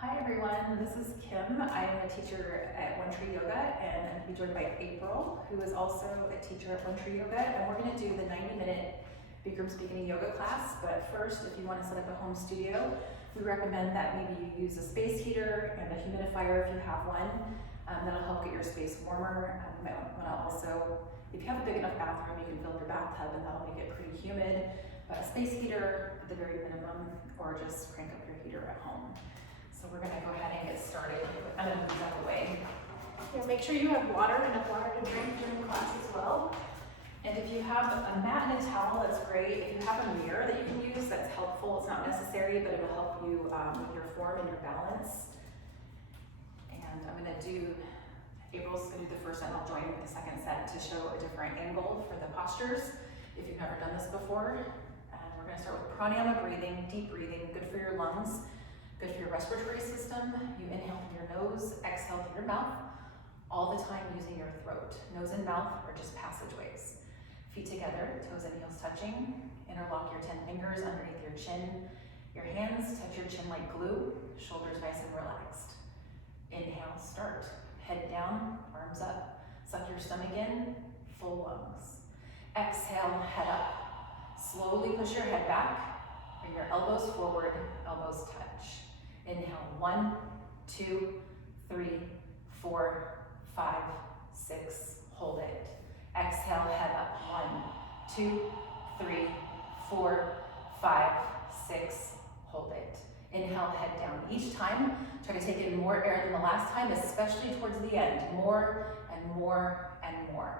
Hi everyone, this is Kim. I am a teacher at One Tree Yoga and I'm going to be joined by April, who is also a teacher at One Tree Yoga, and we're going to do the 90-minute Bikram's Beginning Yoga class. But first, if you want to set up a home studio, we recommend that maybe you use a space heater and a humidifier if you have one. That'll help get your space warmer. You might want to also, if you have a big enough bathroom, you can fill up your bathtub and that'll make it pretty humid. But a space heater at the very minimum, or just crank up your heater at home. So we're gonna go ahead and get started. I'm gonna move that away. Yeah, make sure you have enough water to drink during class as well. And if you have a mat and a towel, that's great. If you have a mirror that you can use, that's helpful. It's not necessary, but it'll help you with your form and your balance. And I'm gonna do, April's gonna do the first set, and I'll join with the second set to show a different angle for the postures if you've never done this before. And we're gonna start with pranayama breathing, deep breathing, good for your lungs. Good for your respiratory system. You inhale through your nose, exhale through your mouth, all the time using your throat. Nose and mouth are just passageways. Feet together, toes and heels touching. Interlock your 10 fingers underneath your chin. Your hands touch your chin like glue, shoulders nice and relaxed. Inhale, start. Head down, arms up. Suck your stomach in, full lungs. Exhale, head up. Slowly push your head back. Bring your elbows forward, elbows touch. Inhale, 1, 2, 3, 4, 5, 6, hold it. Exhale, head up, 1, 2, 3, 4, 5, 6, hold it. Inhale, head down. Each time, try to take in more air than the last time, especially towards the end. More and more and more.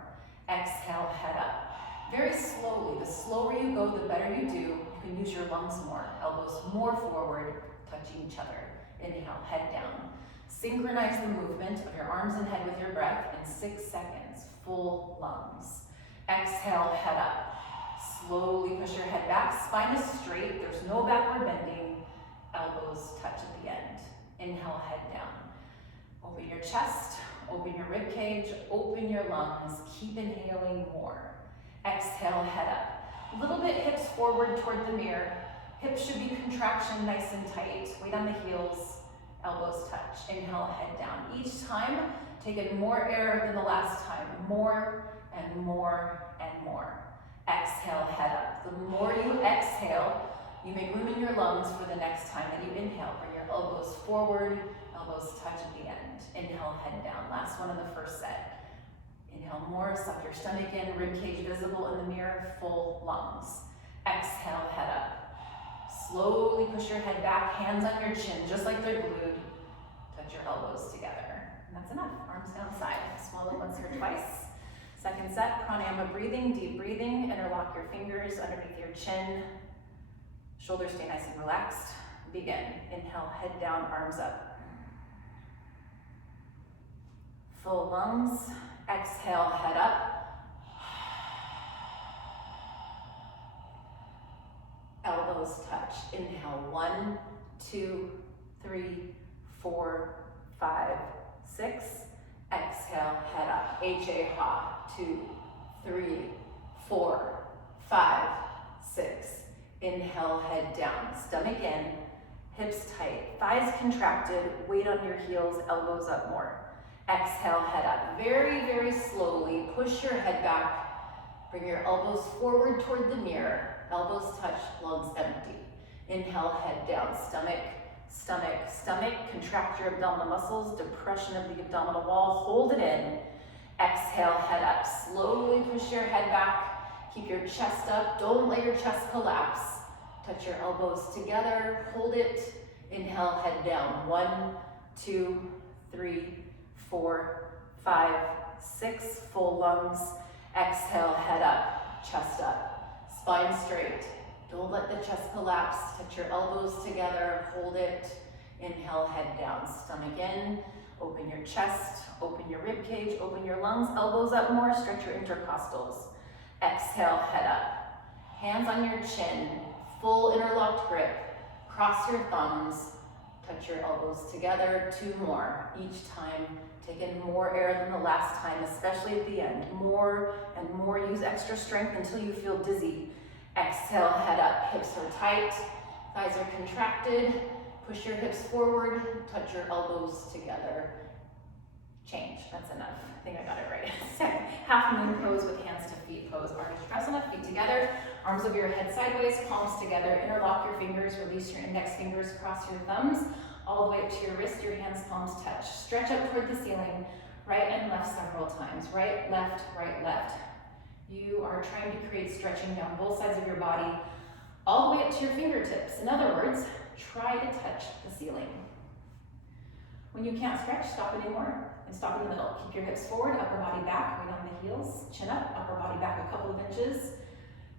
Exhale, head up. Very slowly, the slower you go, the better you do. You can use your lungs more, elbows more forward, touching each other. Inhale, head down. Synchronize the movement of your arms and head with your breath in 6 seconds, full lungs. Exhale, head up. Slowly push your head back, spine is straight, there's no backward bending, elbows touch at the end. Inhale, head down. Open your chest, open your rib cage, open your lungs, keep inhaling more. Exhale, head up. A little bit hips forward toward the mirror. Hips should be contraction, nice and tight. Weight on the heels, elbows touch. Inhale, head down. Each time, take in more air than the last time. More and more and more. Exhale, head up. The more you exhale, you make room in your lungs for the next time that you inhale. Bring your elbows forward, elbows touch at the end. Inhale, head down. Last one in the first set. Inhale more, suck your stomach in, rib cage visible in the mirror, full lungs. Exhale, head up. Slowly push your head back, hands on your chin, just like they're glued. Touch your elbows together. And that's enough. Arms down side. Swallow once or twice. Second set, pranayama breathing, deep breathing. Interlock your fingers underneath your chin. Shoulders stay nice and relaxed. Begin. Inhale, head down, arms up. Full lungs. Exhale, head up. Elbows touch. Inhale, 1, 2, 3, 4, 5, 6. Exhale, head up. Ha. 2, 3, 4, 5, 6. Inhale, head down. Stomach in, hips tight, thighs contracted, weight on your heels, elbows up more. Exhale, head up. Very, very slowly, push your head back. Bring your elbows forward toward the mirror. Elbows touch, lungs empty. Inhale, head down. Stomach, stomach, stomach. Contract your abdominal muscles. Depression of the abdominal wall. Hold it in. Exhale, head up. Slowly push your head back. Keep your chest up. Don't let your chest collapse. Touch your elbows together. Hold it. Inhale, head down. 1, 2, 3, 4, 5, 6. Full lungs. Exhale, head up. Chest up. Spine straight. Don't let the chest collapse. Touch your elbows together. Hold it. Inhale, head down. Stomach in. Open your chest. Open your rib cage. Open your lungs. Elbows up more. Stretch your intercostals. Exhale, head up. Hands on your chin. Full interlocked grip. Cross your thumbs. Touch your elbows together. 2 more. Each time, take in more air than the last time, especially at the end. More and more. Use extra strength until you feel dizzy. Exhale, head up. Hips are tight. Thighs are contracted. Push your hips forward, touch your elbows together. Change, that's enough. I think I got it right. Half moon pose with hands to feet pose. Arms press enough, feet together. Arms over your head sideways, palms together. Interlock your fingers, release your index fingers, cross your thumbs. All the way up to your wrist, your hands, palms touch. Stretch up toward the ceiling, right and left several times. Right, left, right, left. You are trying to create stretching down both sides of your body, all the way up to your fingertips. In other words, try to touch the ceiling. When you can't stretch, stop anymore and stop in the middle. Keep your hips forward, upper body back, weight on the heels, chin up, upper body back a couple of inches.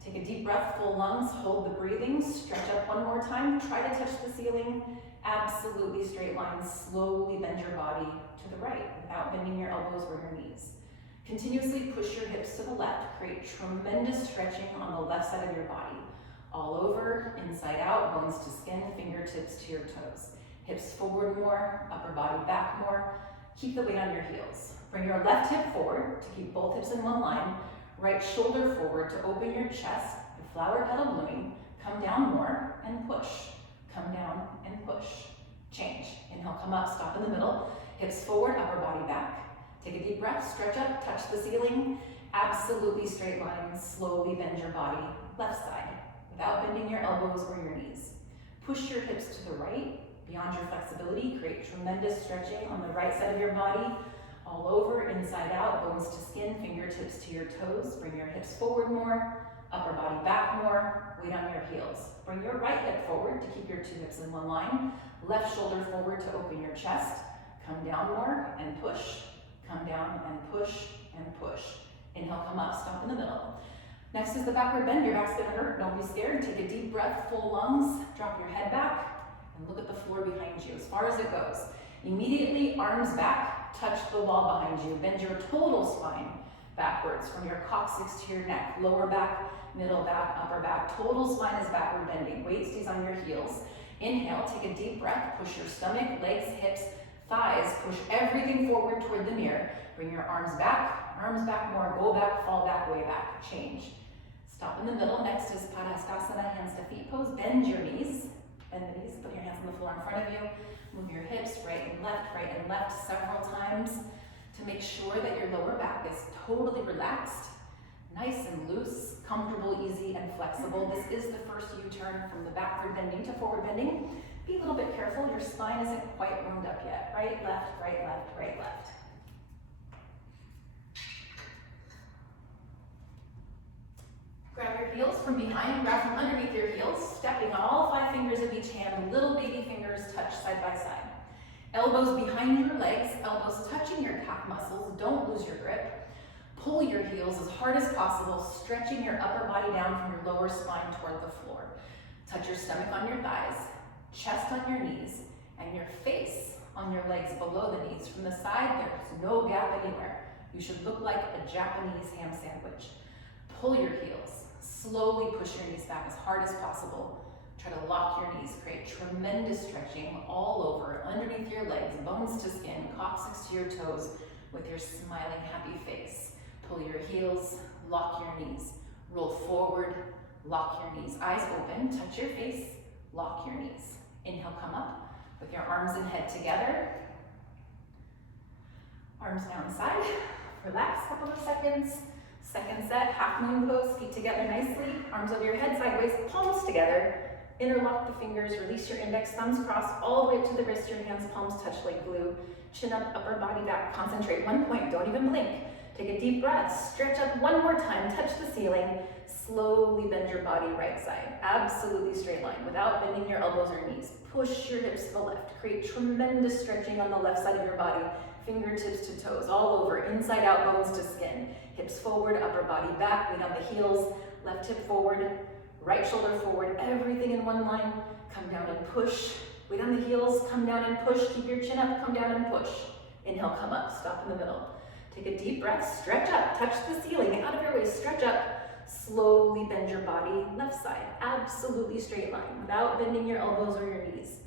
Take a deep breath, full lungs, hold the breathing, stretch up one more time, try to touch the ceiling. Absolutely straight lines, slowly bend your body to the right without bending your elbows or your knees. Continuously push your hips to the left, create tremendous stretching on the left side of your body. All over, inside out, bones to skin, fingertips to your toes. Hips forward more, upper body back more. Keep the weight on your heels. Bring your left hip forward to keep both hips in one line. Right shoulder forward to open your chest, the flower petal blooming. Come down more and push. Come down and push. Change. Inhale, come up, stop in the middle. Hips forward, upper body back. Take a deep breath, stretch up, touch the ceiling. Absolutely straight lines, slowly bend your body, left side, without bending your elbows or your knees. Push your hips to the right, beyond your flexibility. Create tremendous stretching on the right side of your body. All over, inside out, bones to skin, fingertips to your toes. Bring your hips forward more, upper body back more, weight on your heels. Bring your right hip forward to keep your two hips in one line. Left shoulder forward to open your chest. Come down more and push. Come down and push and push. Inhale, come up, stop in the middle. Next is the backward bend. Your back's gonna hurt, don't be scared. Take a deep breath, full lungs, drop your head back, and look at the floor behind you as far as it goes. Immediately, arms back, touch the wall behind you. Bend your total spine backwards from your coccyx to your neck. Lower back, middle back, upper back. Total spine is backward bending. Weight stays on your heels. Inhale, take a deep breath, push your stomach, legs, hips, thighs. Push everything forward toward the mirror. Bring your arms back more, go back, fall back, way back. Change. Stop in the middle. Next is Padastasana, hands to feet pose. Bend your knees. Bend the knees, put your hands on the floor in front of you. Move your hips right and left several times to make sure that your lower back is totally relaxed, nice and loose, comfortable, easy, and flexible. This is the first U-turn from the backward bending to forward bending. Be a little bit careful, your spine isn't quite warmed up yet. Right, left, right, left, right, left. Grab your heels from behind, grab from underneath your heels, stepping all 5 fingers of each hand, little baby fingers touch side by side. Elbows behind your legs, elbows touching your calf muscles, don't lose your grip. Pull your heels as hard as possible, stretching your upper body down from your lower spine toward the floor. Touch your stomach on your thighs, chest on your knees, and your face on your legs below the knees. From the side, there's no gap anywhere. You should look like a Japanese ham sandwich. Pull your heels. Slowly push your knees back as hard as possible. Try to lock your knees. Create tremendous stretching all over, underneath your legs, bones to skin, coccyx to your toes, with your smiling, happy face. Pull your heels, lock your knees. Roll forward, lock your knees. Eyes open, touch your face, lock your knees. Inhale, come up with your arms and head together. Arms down side. Relax, couple of seconds. Second set, half moon pose, feet together nicely, arms over your head sideways, palms together. Interlock the fingers, release your index, thumbs crossed all the way up to the wrist, your hands, palms touch like glue. Chin up, upper body back, concentrate, one point, don't even blink. Take a deep breath, stretch up one more time, touch the ceiling. Slowly bend your body right side, absolutely straight line, without bending your elbows or knees. Push your hips to the left, create tremendous stretching on the left side of your body. Fingertips to toes, all over, inside out, bones to skin. Hips forward, upper body back, weight on the heels, left hip forward, right shoulder forward, everything in one line. Come down and push. Weight on the heels, come down and push. Keep your chin up, come down and push. Inhale, come up, stop in the middle. Take a deep breath, stretch up, touch the ceiling, out of your way, stretch up. Slowly bend your body, left side, absolutely straight line, without bending your elbows or your knees.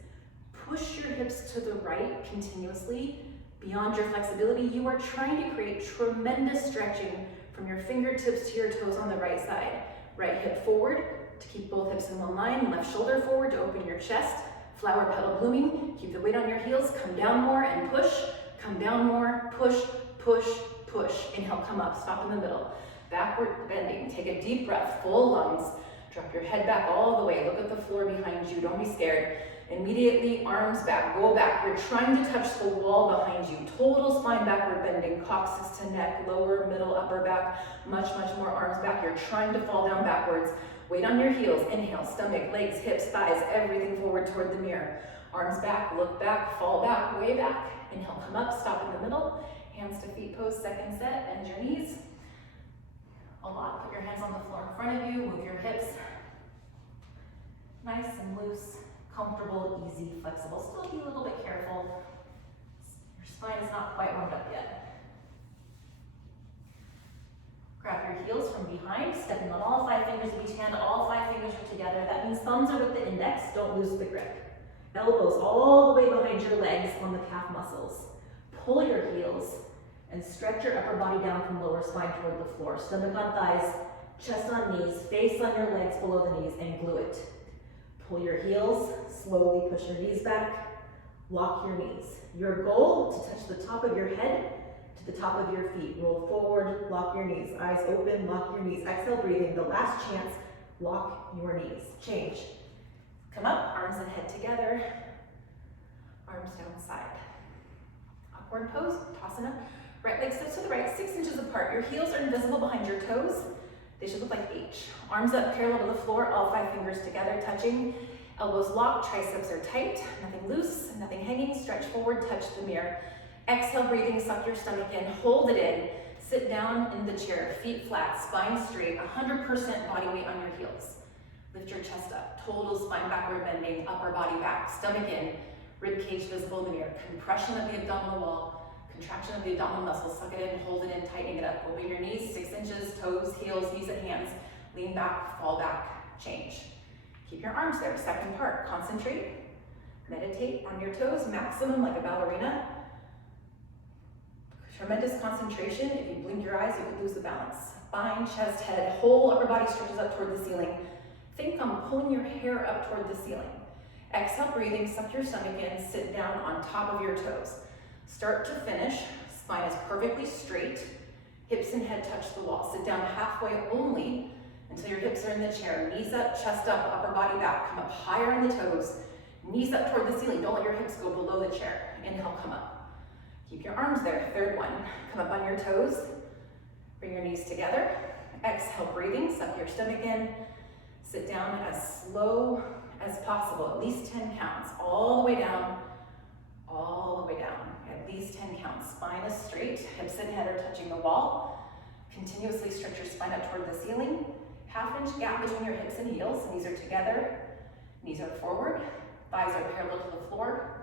Push your hips to the right continuously. Beyond your flexibility, you are trying to create tremendous stretching from your fingertips to your toes on the right side. Right hip forward to keep both hips in one line, left shoulder forward to open your chest, Flower petal blooming, keep the weight on your heels, come down more and push, come down more, push, push, push. Inhale, come up, stop in the middle. Backward bending, take a deep breath, full lungs. Drop your head back all the way, look at the floor behind you, don't be scared. Immediately, arms back, go back. You're trying to touch the wall behind you. Total spine backward bending, coccyx to neck, lower, middle, upper back, much, much more arms back. You're trying to fall down backwards. Weight on your heels, inhale, stomach, legs, hips, thighs, everything forward toward the mirror. Arms back, look back, fall back, way back. Inhale, come up, stop in the middle. Hands to feet pose, second set, bend your knees. A lot, put your hands on the floor in front of you, move your hips. Nice and loose, comfortable, easy, flexible. Still be a little bit careful. Your spine is not quite warmed up yet. Grab your heels from behind, stepping on all 5 fingers of each hand, all 5 fingers are together. That means thumbs are with the index, don't lose the grip. Elbows all the way behind your legs on the calf muscles. Pull your heels and stretch your upper body down from lower spine toward the floor. Stomach on thighs, chest on knees, face on your legs below the knees, and glue it. Pull your heels, slowly push your knees back, lock your knees. Your goal, to touch the top of your head to the top of your feet. Roll forward, lock your knees. Eyes open, lock your knees. Exhale, breathing. The last chance, lock your knees. Change. Come up, arms and head together. Arms down side. Upward pose, Uttanasana. Right leg steps to the right, 6 inches apart. Your heels are invisible behind your toes. They should look like H. Arms up parallel to the floor, all 5 fingers together, touching. Elbows locked, triceps are tight, nothing loose, nothing hanging. Stretch forward, touch the mirror. Exhale, breathing, suck your stomach in, hold it in. Sit down in the chair, feet flat, spine straight, 100% body weight on your heels. Lift your chest up, total spine backward bending, upper body back, stomach in, rib cage visible in the mirror. Compression of the abdominal wall, contraction of the abdominal muscles. Suck it in, hold it in, tightening it up. Open your knees, 6 inches, toes, heels, knees and hands. Lean back, fall back, change. Keep your arms there, second part. Concentrate, meditate on your toes, maximum like a ballerina. Tremendous concentration. If you blink your eyes, you could lose the balance. Spine, chest, head, whole upper body stretches up toward the ceiling. Think on pulling your hair up toward the ceiling. Exhale, breathing, suck your stomach in, sit down on top of your toes. Start to finish, spine is perfectly straight, hips and head touch the wall. Sit down halfway only until your hips are in the chair. Knees up, chest up, upper body back. Come up higher on the toes, knees up toward the ceiling. Don't let your hips go below the chair. Inhale, come up. Keep your arms there, third one. Come up on your toes, bring your knees together. Exhale, breathing, suck your stomach in. Sit down as slow as possible, at least 10 counts, all the way down, all the way down. At least 10 counts. Spine is straight, hips and head are touching the wall. Continuously stretch your spine up toward the ceiling. 1/2 inch gap between your hips and heels. Knees are together, knees are forward, thighs are parallel to the floor.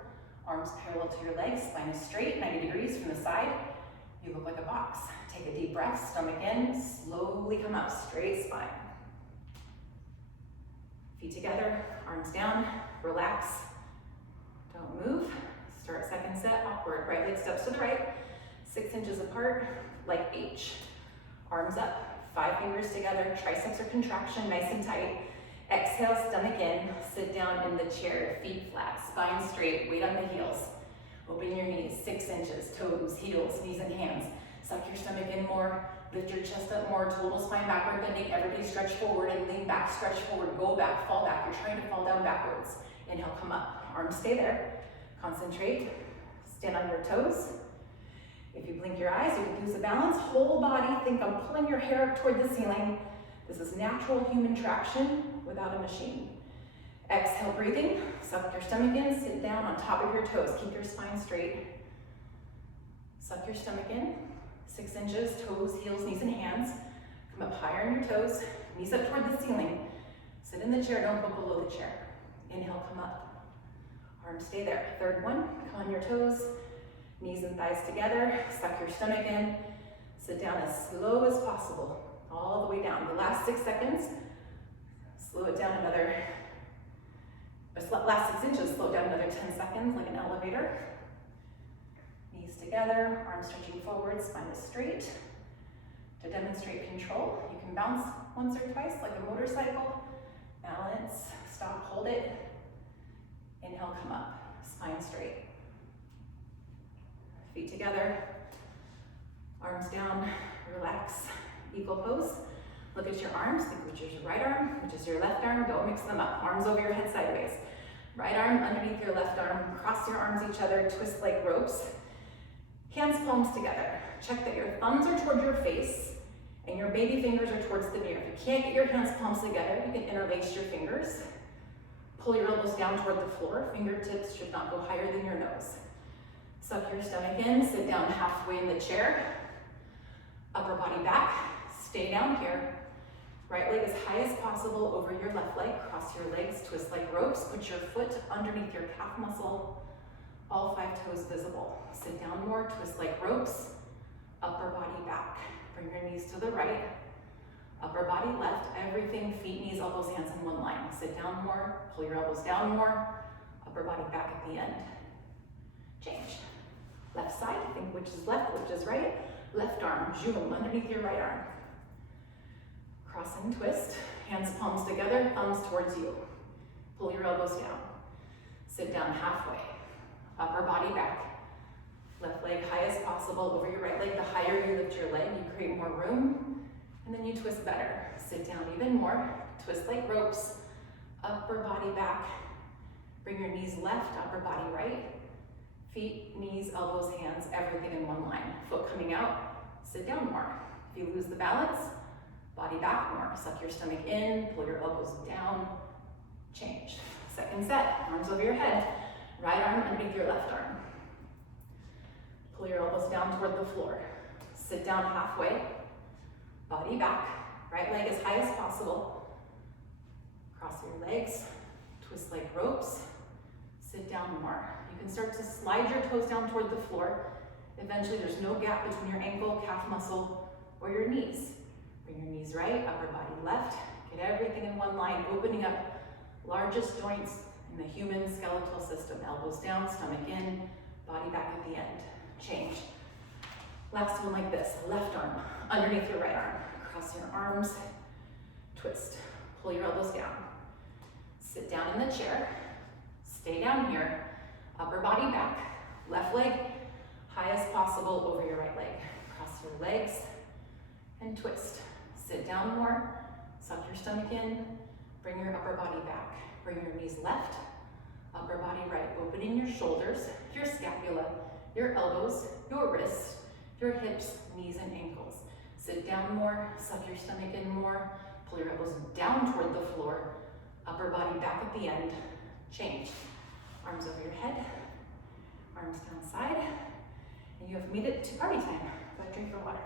Arms parallel to your legs, spine is straight, 90 degrees from the side. You look like a box. Take a deep breath, stomach in, slowly come up, straight spine. Feet together, arms down, relax. Don't move. Start second set, awkward. Right leg steps to the right, 6 inches apart, like H. Arms up, 5 fingers together, triceps are contraction, nice and tight. Exhale, stomach in, sit down in the chair, feet flat, spine straight, weight on the heels. Open your knees, 6 inches, toes, heels, knees and hands. Suck your stomach in more, lift your chest up more, total spine backward bending. Everybody stretch forward and lean back, stretch forward, go back, fall back. You're trying to fall down backwards. Inhale, come up, arms stay there. Concentrate, stand on your toes. If you blink your eyes, you can lose the balance. Whole body, think I'm pulling your hair up toward the ceiling. This is natural human traction without a machine. Exhale, breathing, suck your stomach in, sit down on top of your toes. Keep your spine straight. Suck your stomach in, 6 inches, toes, heels, knees and hands. Come up higher on your toes, knees up toward the ceiling. Sit in the chair, don't go below the chair. Inhale, come up. Arms stay there. Third one, come on your toes, knees and thighs together. Suck your stomach in, sit down as slow as possible. All the way down. The last 6 seconds, slow it down another, last 6 inches, slow it down another 10 seconds like an elevator. Knees together, arms stretching forward, spine is straight. To demonstrate control, you can bounce once or twice like a motorcycle. Balance, stop, hold it. Inhale, come up, spine straight. Feet together, arms down, relax, eagle pose. Look at your arms, think which is your right arm, which is your left arm, don't mix them up. Arms over your head sideways. Right arm underneath your left arm, cross your arms each other, twist like ropes. Hands, palms together. Check that your thumbs are toward your face and your baby fingers are towards the mirror. If you can't get your hands, palms together, you can interlace your fingers. Pull your elbows down toward the floor. Fingertips should not go higher than your nose. Suck your stomach in, sit down halfway in the chair. Upper body back, stay down here. Right leg as high as possible over your left leg. Cross your legs, twist like ropes. Put your foot underneath your calf muscle. All 5 toes visible. Sit down more, twist like ropes. Upper body back. Bring your knees to the right. Upper body left. Everything, feet, knees, elbows, hands in one line. Sit down more, pull your elbows down more. Upper body back at the end. Change. Left side, think which is left, which is right. Left arm, zoom, underneath your right arm. Cross and twist, hands, palms together, thumbs towards you. Pull your elbows down. Sit down halfway. Upper body back. Left leg high as possible over your right leg. The higher you lift your leg, you create more room, and then you twist better. Sit down even more, twist like ropes. Upper body back. Bring your knees left, upper body right. Feet, knees, elbows, hands, everything in one line. Foot coming out, sit down more. If you lose the balance, body back more. Suck your stomach in, pull your elbows down, change. Second set, arms over your head. Right arm underneath your left arm. Pull your elbows down toward the floor. Sit down halfway, body back. Right leg as high as possible. Cross your legs, twist like ropes. Sit down more. You can start to slide your toes down toward the floor. Eventually there's no gap between your ankle, calf muscle, or your knees. Bring your knees right, upper body left. Get everything in one line, opening up largest joints in the human skeletal system. Elbows down, stomach in, body back at the end. Change. Last one like this. Left arm underneath your right arm. Cross your arms, twist. Pull your elbows down. Sit down in the chair. Stay down here. Upper body back. Left leg high as possible over your right leg. Cross your legs and twist. Sit down more. Suck your stomach in. Bring your upper body back. Bring your knees left. Upper body right. Opening your shoulders, your scapula, your elbows, your wrists, your hips, knees, and ankles. Sit down more. Suck your stomach in more. Pull your elbows down toward the floor. Upper body back at the end. Change. Arms over your head. Arms down side. And you have made it to party time. Go drink your water.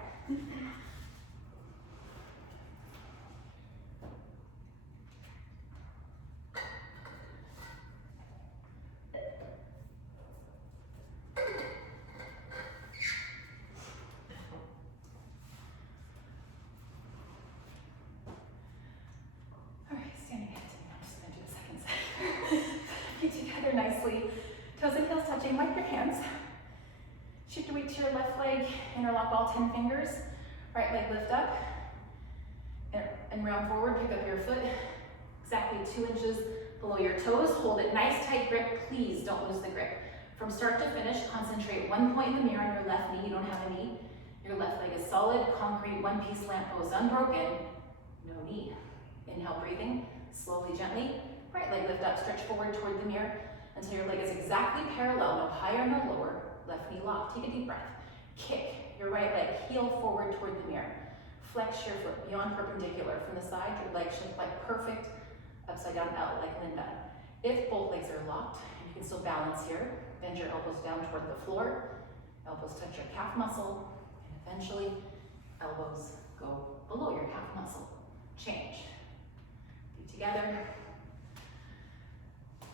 Nicely. Toes and heels touching, wipe your hands. Shift your weight to your left leg, interlock all 10 fingers. Right leg lift up, and round forward, pick up your foot exactly 2 inches below your toes. Hold it, nice tight grip, please don't lose the grip. From start to finish, concentrate 1 point in the mirror on your left knee, you don't have a knee. Your left leg is solid, concrete, one-piece lamp post unbroken, no knee. Inhale, breathing, slowly, gently. Right leg lift up, stretch forward toward the mirror until your leg is exactly parallel, no higher, no lower. Left knee locked, take a deep breath. Kick your right leg, heel forward toward the mirror. Flex your foot beyond perpendicular. From the side, your leg should like perfect upside down L, like Linda. If both legs are locked, you can still balance here. Bend your elbows down toward the floor. Elbows touch your calf muscle, and eventually, elbows go below your calf muscle. Change. Feet together.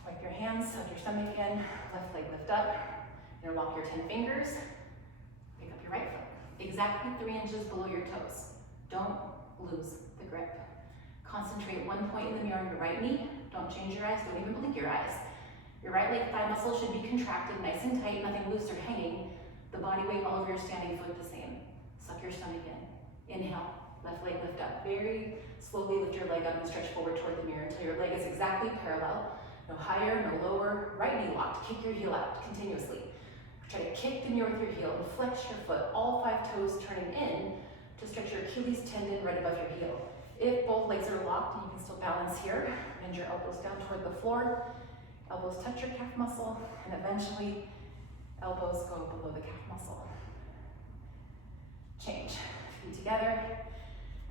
Wipe your hands, hug your stomach in, left leg lift up, interlock your 10 fingers, pick up your right foot, exactly 3 inches below your toes. Don't lose the grip. Concentrate 1 point in the mirror on your right knee, don't change your eyes, don't even blink your eyes. Your right leg thigh muscle should be contracted, nice and tight, nothing loose or hanging. The body weight all over your standing foot the same. Suck your stomach in. Inhale, left leg lift up. Very slowly lift your leg up and stretch forward toward the mirror until your leg is exactly parallel. No higher, no lower. Right knee locked. Kick your heel out continuously. Try to kick the mirror with your heel and flex your foot, all 5 toes turning in to stretch your Achilles tendon right above your heel. If both legs are locked, you can still balance here. Bend your elbows down toward the floor. Elbows touch your calf muscle, and eventually elbows go below the calf muscle. Change. Feet together.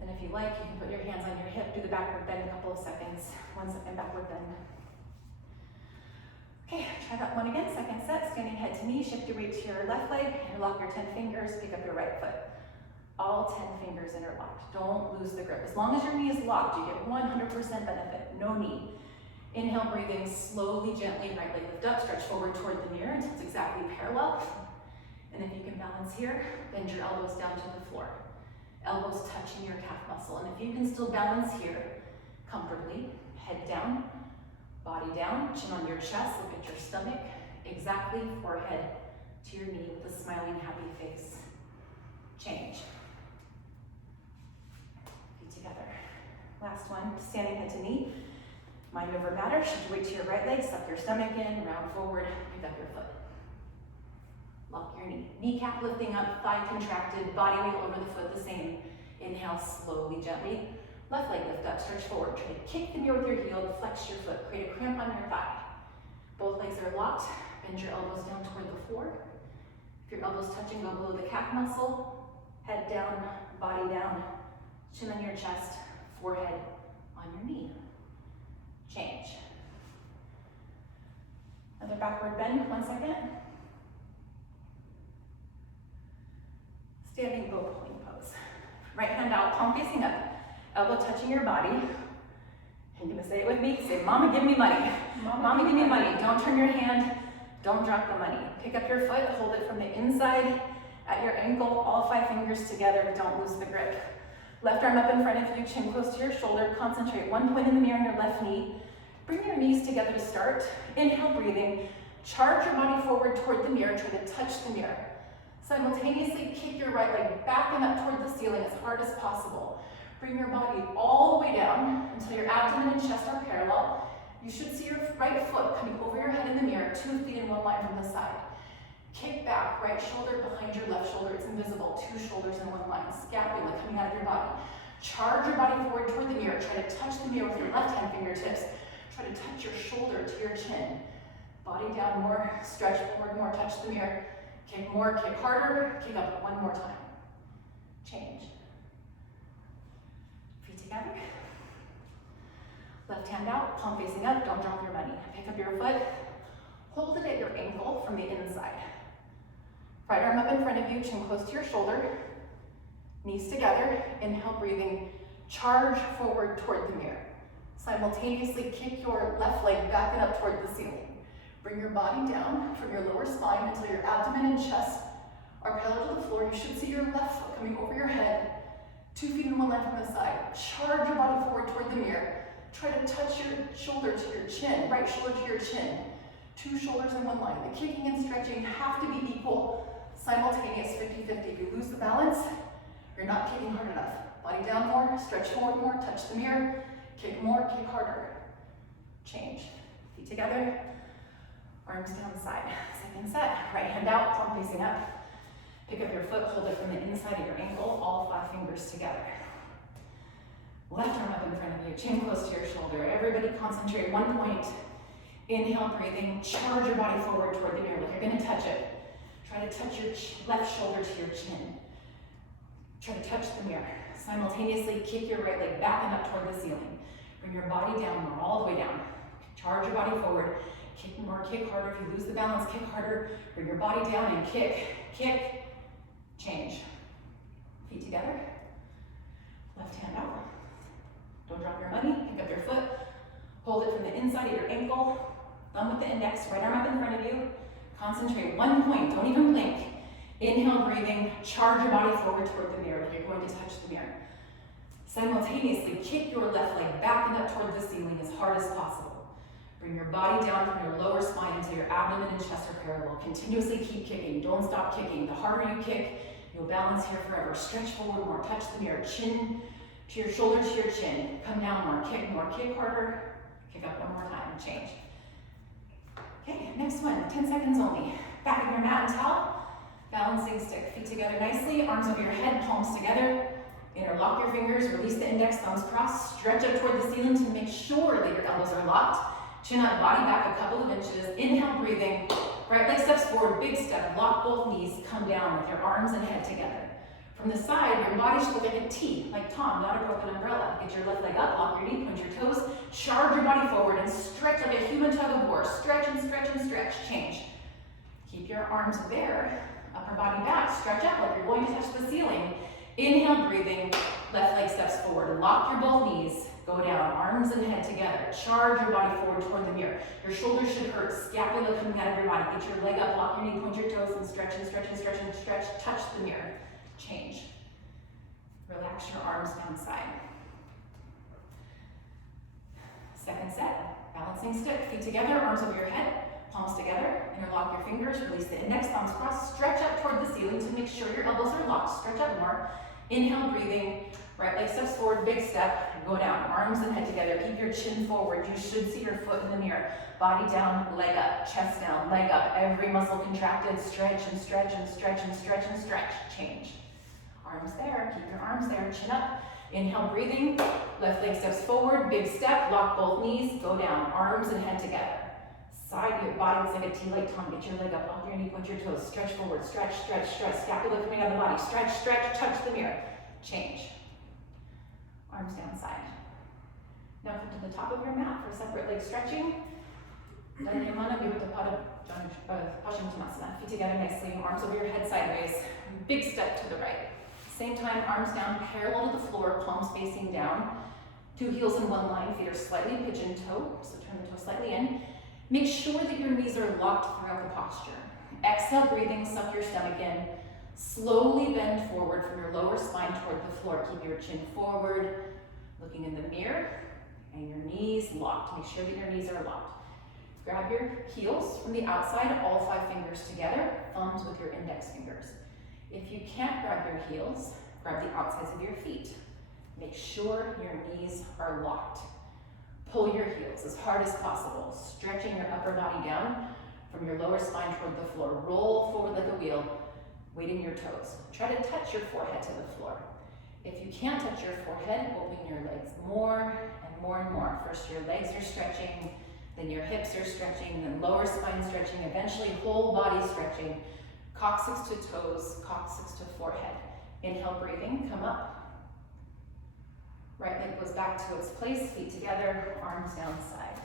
And if you like, you can put your hands on your hip, do the backward bend a couple of seconds. 1 second backward bend. Okay, try that one again. Second set, standing head to knee, shift your weight to your left leg, interlock your 10 fingers, pick up your right foot. All 10 fingers interlocked. Don't lose the grip. As long as your knee is locked, you get 100% benefit. No knee. Inhale, breathing slowly, gently, right leg lift up, stretch forward toward the mirror until it's exactly parallel. And if you can balance here, bend your elbows down to the floor. Elbows touching your calf muscle. And if you can still balance here comfortably, head down, body down, chin on your chest, look at your stomach, exactly forehead to your knee with a smiling, happy face. Change. Feet together. Last one, standing head to knee. Mind over matter, shift your weight to your right leg, suck your stomach in, round forward, pick up your foot. Lock your knee. Kneecap lifting up, thigh contracted, body weight over the foot the same. Inhale slowly, gently. Left leg lift up, stretch forward. Try to kick the mirror with your heel to flex your foot. Create a cramp on your thigh. Both legs are locked. Bend your elbows down toward the floor. If your elbows touching, go below the calf muscle. Head down, body down. Chin on your chest, forehead on your knee. Change. Another backward bend, 1 second. Standing bow pulling pose. Right hand out, palm facing up. Elbow touching your body. You're gonna say it with me. Say, Mama, give me money. Mama, give me money. Don't turn your hand. Don't drop the money. Pick up your foot, hold it from the inside at your ankle, all 5 fingers together. Don't lose the grip. Left arm up in front of you, chin close to your shoulder. Concentrate 1 point in the mirror on your left knee. Bring your knees together to start. Inhale, breathing. Charge your body forward toward the mirror. Try to touch the mirror. Simultaneously kick your right leg back and up toward the ceiling as hard as possible. Bring your body all the way down until your abdomen and chest are parallel. You should see your right foot coming over your head in the mirror, 2 feet in 1 line from the side. Kick back, right shoulder behind your left shoulder. It's invisible, 2 shoulders in 1 line. Scapula coming out of your body. Charge your body forward toward the mirror. Try to touch the mirror with your left hand fingertips. Try to touch your shoulder to your chin. Body down more, stretch forward more, touch the mirror. Kick more, kick harder, kick up 1 more time. Change. Feet together. Left hand out, palm facing up, don't drop your money. Pick up your foot, hold it at your ankle from the inside. Right arm up in front of you, chin close to your shoulder. Knees together, inhale, breathing. Charge forward toward the mirror. Simultaneously kick your left leg back and up toward the ceiling. Bring your body down from your lower spine until your abdomen and chest are parallel to the floor. You should see your left foot coming over your head, 2 feet in 1 line from the side. Charge your body forward toward the mirror. Try to touch your shoulder to your chin, right shoulder to your chin. 2 shoulders in 1 line. The kicking and stretching have to be equal, simultaneous, 50-50. If you lose the balance, you're not kicking hard enough. Body down more, stretch forward more, touch the mirror, kick more, kick harder. Change. Feet together. Arms down the side. Second set. Right hand out, palm facing up. Pick up your foot, hold it from the inside of your ankle, all 5 fingers together. Left arm up in front of you, chin close to your shoulder. Everybody concentrate 1 point. Inhale, breathing. Charge your body forward toward the mirror like you're gonna touch it. Try to touch your left shoulder to your chin. Try to touch the mirror. Simultaneously kick your right leg back and up toward the ceiling. Bring your body down more, all the way down. Charge your body forward. Kick more, kick harder. If you lose the balance, kick harder. Bring your body down and kick, kick, change. Feet together. Left hand out. Don't drop your money. Pick up your foot. Hold it from the inside of your ankle. Thumb with the index, right arm up in front of you. Concentrate 1 point. Don't even blink. Inhale, breathing. Charge your body forward toward the mirror like you're going to touch the mirror. Simultaneously, kick your left leg back and up toward the ceiling as hard as possible. Bring your body down from your lower spine until your abdomen and chest are parallel. Continuously keep kicking. Don't stop kicking. The harder you kick, you'll balance here forever. Stretch forward more. Touch the mirror. Chin to your shoulder to your chin. Come down more. Kick harder. Kick up 1 more time. Change. Okay, next one, 10 seconds only. Back of your mat and towel. Balancing stick, feet together nicely, arms over your head, palms together. Interlock your fingers, release the index, thumbs crossed. Stretch up toward the ceiling to make sure that your elbows are locked. Chin up, body back a couple of inches. Inhale, breathing. Right leg steps forward, big step. Lock both knees, come down with your arms and head together. From the side, your body should look like a T, like Tom, not a broken umbrella. Get your left leg up, lock your knee, point your toes. Charge your body forward and stretch like a human tug of war. Stretch and stretch and stretch. Change. Keep your arms there. Upper body back, stretch up like you're going to touch the ceiling. Inhale, breathing, left leg steps forward. Lock your both knees, go down, arms and head together. Charge your body forward toward the mirror. Your shoulders should hurt, scapula coming out of your body. Get your leg up, lock your knee, point your toes, and stretch and stretch and stretch and stretch. Touch the mirror. Change. Relax your arms down side. Second set, balancing stick, feet together, arms over your head. Palms together, interlock your fingers, release the index, thumbs crossed, stretch up toward the ceiling to make sure your elbows are locked, stretch up more. Inhale, breathing, right leg steps forward, big step, go down, arms and head together, keep your chin forward, you should see your foot in the mirror. Body down, leg up, chest down, leg up, every muscle contracted, stretch and stretch and stretch and stretch and stretch, change. Arms there, keep your arms there, chin up. Inhale, breathing, left leg steps forward, big step, lock both knees, go down, arms and head together. Side of your body looks like a T like Tom. Get your leg up, lock your knee, point your toes, stretch forward, stretch, stretch, stretch. Scapula coming out of the body, stretch, stretch, touch the mirror. Change. Arms down side. Now come to the top of your mat for separate leg stretching. Dhanayamana Vibhuta Paschimottanasana. Feet together nicely, arms over your head sideways. Big step to the right. Same time, arms down, parallel to the floor, palms facing down. Two heels in one line, feet are slightly pigeon-toe, so turn the toe slightly in. Make sure that your knees are locked throughout the posture. Exhale, breathing, suck your stomach in. Slowly bend forward from your lower spine toward the floor. Keep your chin forward, looking in the mirror, and your knees locked. Make sure that your knees are locked. Grab your heels from the outside, all 5 fingers together, thumbs with your index fingers. If you can't grab your heels, grab the outsides of your feet. Make sure your knees are locked. Pull your heels as hard as possible, stretching your upper body down from your lower spine toward the floor. Roll forward like a wheel, weighting your toes. Try to touch your forehead to the floor. If you can't touch your forehead, open your legs more and more and more. First your legs are stretching, then your hips are stretching, then lower spine stretching, eventually whole body stretching. Coccyx to toes, coccyx to forehead. Inhale, breathing, come up. Right leg goes back to its place, feet together, arms down side.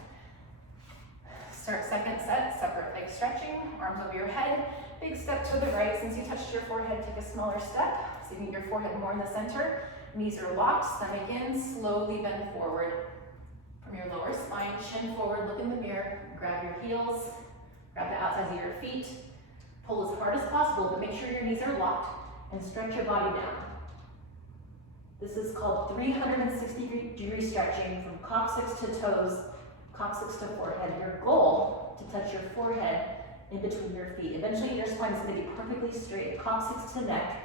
Start second set, separate leg stretching, arms over your head. Big step to the right. Since you touched your forehead, take a smaller step. So you need your forehead more in the center. Knees are locked, stomach in, slowly bend forward. From your lower spine, chin forward, look in the mirror, grab your heels, grab the outsides of your feet. Pull as hard as possible, but make sure your knees are locked and stretch your body down. This is called 360-degree stretching from coccyx to toes, coccyx to forehead. Your goal to touch your forehead in between your feet. Eventually your spine is going to be perfectly straight, coccyx to neck,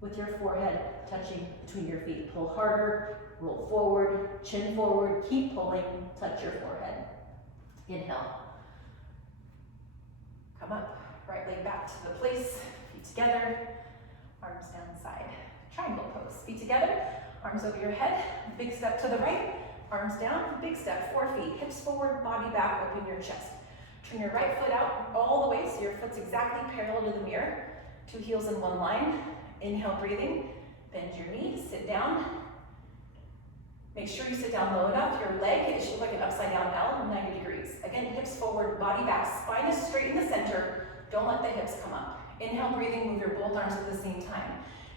with your forehead touching between your feet. Pull harder, roll forward, chin forward, keep pulling, touch your forehead. Inhale. Come up, right leg back to the place, feet together, arms down side. Triangle pose, feet together, arms over your head, big step to the right, arms down, big step, 4 feet, hips forward, body back, open your chest. Turn your right foot out all the way so your foot's exactly parallel to the mirror. 2 heels in one line. Inhale, breathing, bend your knees, sit down. Make sure you sit down low enough. Your leg, it should look like an upside down L, 90 degrees. Again, hips forward, body back, spine is straight in the center. Don't let the hips come up. Inhale, breathing, move your both arms at the same time.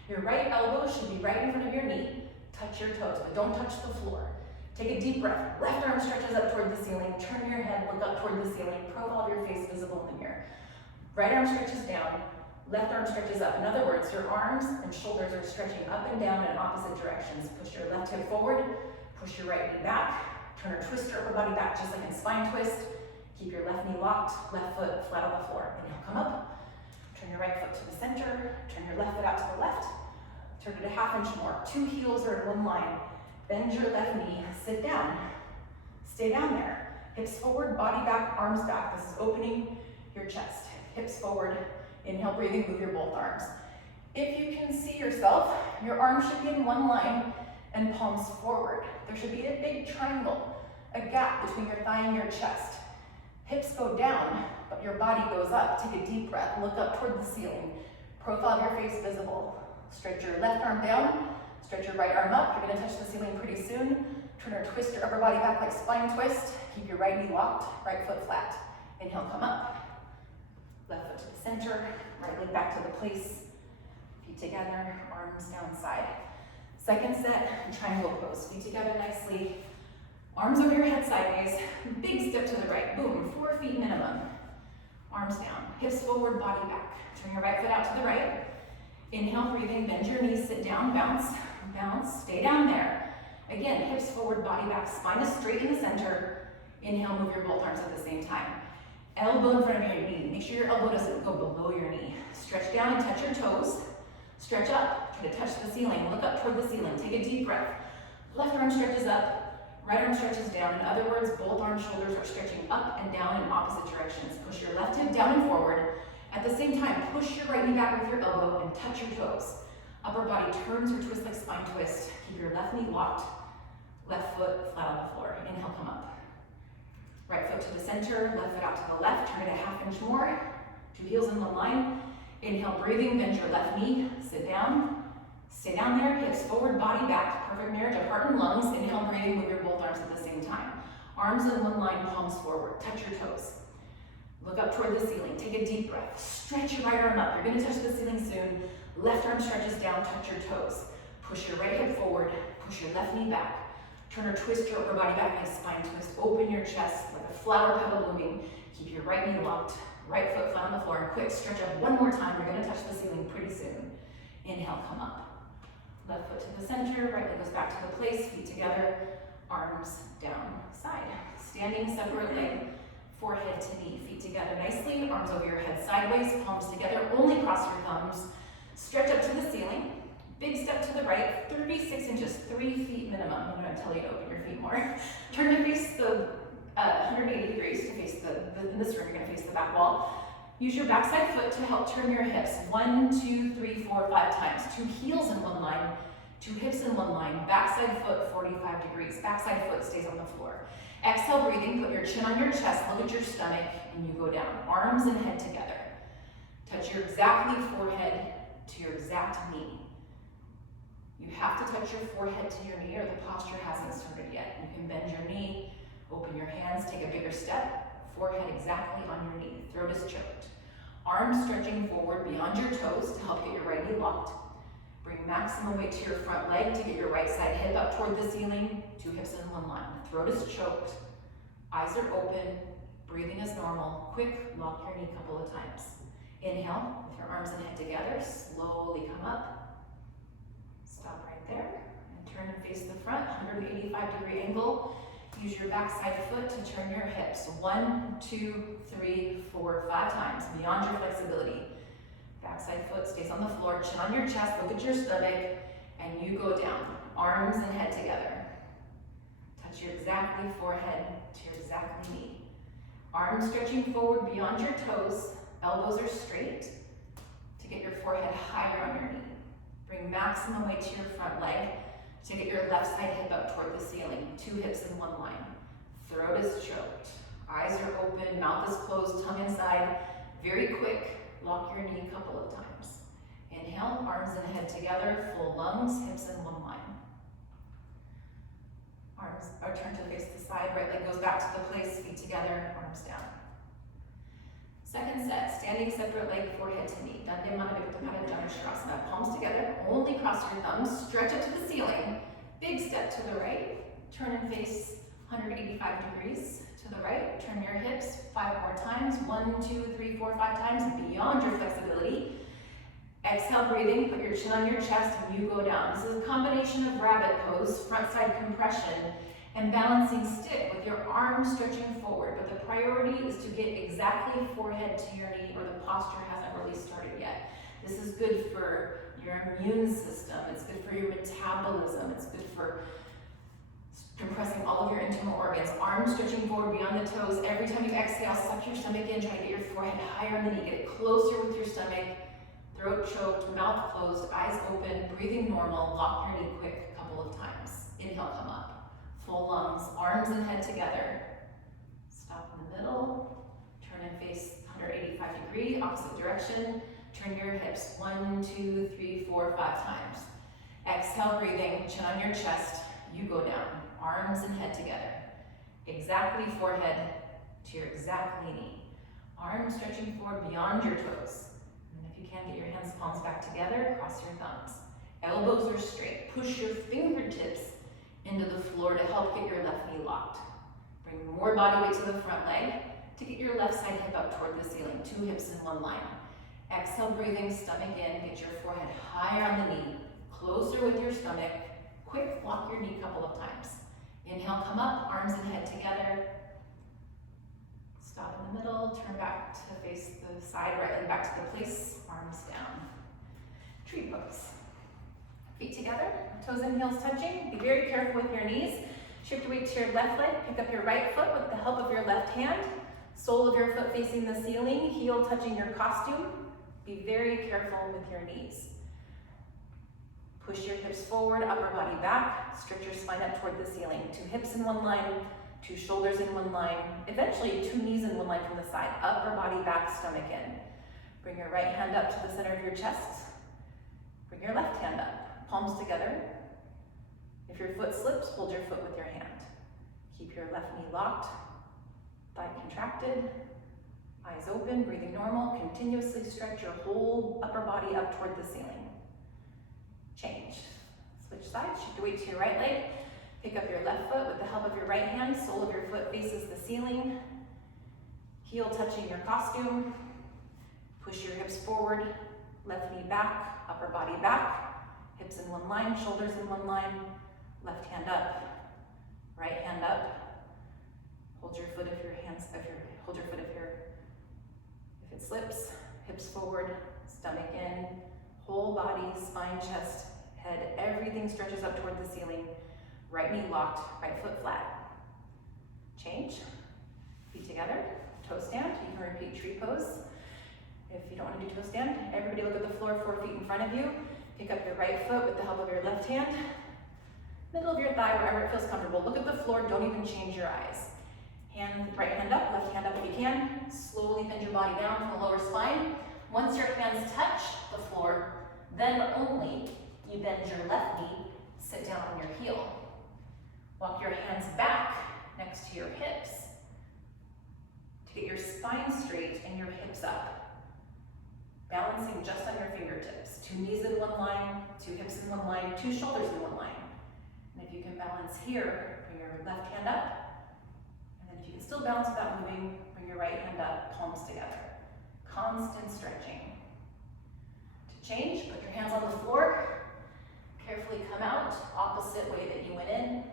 Your right elbow should be right in front of your knee. Touch your toes, but don't touch the floor. Take a deep breath. Left arm stretches up toward the ceiling. Turn your head, look up toward the ceiling. Profile of your face visible in the mirror. Right arm stretches down. Left arm stretches up. In other words, your arms and shoulders are stretching up and down in opposite directions. Push your left hip forward. Push your right knee back. Turn or twist your upper body back just like in spine twist. Keep your left knee locked. Left foot flat on the floor. Inhale, come up. Turn your right foot to the center. Turn your left foot out to the left. Turn it a half inch more. 2 heels are in one line. Bend your left knee, sit down. Stay down there. Hips forward, body back, arms back. This is opening your chest. Hips forward, inhale, breathing, move your both arms. If you can see yourself, your arms should be in one line and palms forward. There should be a big triangle, a gap between your thigh and your chest. Hips go down, but your body goes up. Take a deep breath, look up toward the ceiling. Profile of your face visible. Stretch your left arm down, stretch your right arm up. You're gonna touch the ceiling pretty soon. Turn or twist your upper body back like spine twist. Keep your right knee locked, right foot flat. Inhale, come up. Left foot to the center, right leg back to the place. Feet together, arms down side. Second set, triangle pose. Feet together nicely. Arms over your head sideways. Big step to the right. Boom, 4 feet minimum. Arms down, hips forward, body back. Turn your right foot out to the right. Inhale, breathing, bend your knees, sit down, bounce, bounce, stay down there. Again, hips forward, body back, spine is straight in the center. Inhale, move your both arms at the same time. Elbow in front of your knee. Make sure your elbow doesn't go below your knee. Stretch down and touch your toes. Stretch up, try to touch the ceiling. Look up toward the ceiling. Take a deep breath. Left arm stretches up, right arm stretches down. In other words, both arm shoulders are stretching up and down in opposite directions. Push your left hip down and forward. At the same time, push your right knee back with your elbow and touch your toes. Upper body turns or twists like spine twist. Keep your left knee locked, left foot flat on the floor. Inhale, come up. Right foot to the center, left foot out to the left. Turn it a half inch more. 2 heels in one line. Inhale, breathing, bend your left knee, sit down. Stay down there, hips forward, body back. Perfect marriage of heart and lungs. Inhale, breathing, move your both arms at the same time. Arms in one line, palms forward. Touch your toes. Look up toward the ceiling. Take a deep breath. Stretch your right arm up. You're going to touch the ceiling soon. Left arm stretches down, touch your toes. Push your right hip forward. Push your left knee back. Turn or twist your upper body back like spine twist. Open your chest like a flower petal blooming. Keep your right knee locked. Right foot flat on the floor. And quick stretch up one more time. You're going to touch the ceiling pretty soon. Inhale, come up. Left foot to the center. Right leg goes back to the place. Feet together. Arms down side. Standing separate leg. Forehead to knee, feet together nicely, arms over your head sideways, palms together, only cross your thumbs. Stretch up to the ceiling, big step to the right, 36 inches, 3 feet minimum. I'm gonna tell you to open your feet more. Turn to face the 180 degrees to face in this room, you're gonna face the back wall. Use your backside foot to help turn your hips. 1, 2, 3, 4, 5 times. 2 heels in one line, 2 hips in one line, backside foot 45 degrees. Backside foot stays on the floor. Exhale, breathing, put your chin on your chest, look at your stomach, and you go down. Arms and head together. Touch your exactly forehead to your exact knee. You have to touch your forehead to your knee or the posture hasn't started yet. You can bend your knee, open your hands, take a bigger step, forehead exactly on your knee. Throat is choked. Arms stretching forward beyond your toes to help get your right knee locked. Bring maximum weight to your front leg to get your right side hip up toward the ceiling. 2 hips in one line. Throat is choked. Eyes are open. Breathing is normal. Quick, lock your knee a couple of times. Inhale with your arms and head together. Slowly come up. Stop right there. And turn and face the front. 185-degree angle. Use your backside foot to turn your hips. 1, 2, 3, 4, 5 times. Beyond your flexibility. Backside foot stays on the floor, chin on your chest, look at your stomach, and you go down. Arms and head together. Touch your exactly forehead to your exactly knee. Arms stretching forward beyond your toes, elbows are straight to get your forehead higher on your knee. Bring maximum weight to your front leg to get your left side hip up toward the ceiling. 2 hips in one line. Throat is choked. Eyes are open, mouth is closed, tongue inside. Very quick. Lock your knee a couple of times. Inhale, arms and head together, full lungs, hips in one line. Arms are turned to face the side, right leg goes back to the place, feet together, arms down. Second set, standing separate leg, forehead to knee. Dande Manabhikta Shavasana. Palms together, only cross your thumbs, stretch up to the ceiling. Big step to the right, turn and face 185 degrees. To the right, turn your hips 5 more times. 1, 2, 3, 4, 5 times beyond your flexibility. Exhale, breathing, put your chin on your chest and you go down. This is a combination of rabbit pose, front side compression, and balancing stick with your arms stretching forward. But the priority is to get exactly forehead to your knee or the posture hasn't really started yet. This is good for your immune system. It's good for your metabolism. It's good for Compressing all of your internal organs, arms stretching forward beyond the toes. Every time you exhale, suck your stomach in, try to get your forehead higher on the knee, get it closer with your stomach, throat choked, mouth closed, eyes open, breathing normal, lock your knee quick a couple of times. Inhale, come up. Full lungs, arms and head together. Stop in the middle, turn and face 185 degree, opposite direction. Turn your hips 1, 2, 3, 4, 5 times. Exhale, breathing, chin on your chest, you go down. Arms and head together. Exactly forehead to your exactly knee. Arms stretching forward beyond your toes. And if you can, get your hands, palms back together, cross your thumbs. Elbows are straight. Push your fingertips into the floor to help get your left knee locked. Bring more body weight to the front leg to get your left side hip up toward the ceiling. 2 hips in 1 line. Exhale, breathing, stomach in. Get your forehead higher on the knee. Closer with your stomach. Quick, lock your knee a couple of times. Inhale, come up, arms and head together. Stop in the middle, turn back to face the side, right leg back to the place, arms down. Tree pose. Feet together, toes and heels touching. Be very careful with your knees. Shift your weight to your left leg, pick up your right foot with the help of your left hand. Sole of your foot facing the ceiling, heel touching your costume. Be very careful with your knees. Push your hips forward, upper body back, stretch your spine up toward the ceiling. 2 hips in 1 line, 2 shoulders in 1 line, eventually 2 knees in 1 line from the side. Upper body back, stomach in. Bring your right hand up to the center of your chest. Bring your left hand up, palms together. If your foot slips, hold your foot with your hand. Keep your left knee locked, thigh contracted, eyes open, breathing normal. Continuously stretch your whole upper body up toward the ceiling. Change. Switch sides, shift your weight to your right leg. Pick up your left foot with the help of your right hand. Sole of your foot faces the ceiling. Heel touching your costume. Push your hips forward. Left knee back, upper body back. Hips in 1 line, shoulders in 1 line. Left hand up, right hand up. Hold your foot if it slips. Hips forward, stomach in. Whole body, spine, chest, head, everything stretches up toward the ceiling. Right knee locked, right foot flat. Change. Feet together, toe stand. You can repeat tree pose. If you don't want to do toe stand, everybody look at the floor 4 feet in front of you. Pick up your right foot with the help of your left hand. Middle of your thigh, wherever it feels comfortable. Look at the floor, don't even change your eyes. Right hand up, left hand up if you can. Slowly bend your body down from the lower spine. Once your hands touch the floor, then only you bend your left knee, sit down on your heel. Walk your hands back next to your hips to get your spine straight and your hips up. Balancing just on your fingertips. 2 knees in 1 line, 2 hips in 1 line, 2 shoulders in 1 line. And if you can balance here, bring your left hand up. And then if you can still balance without moving, bring your right hand up, palms together. Constant stretching. To change, put your hands on the floor. Carefully come out, opposite way that you went in. And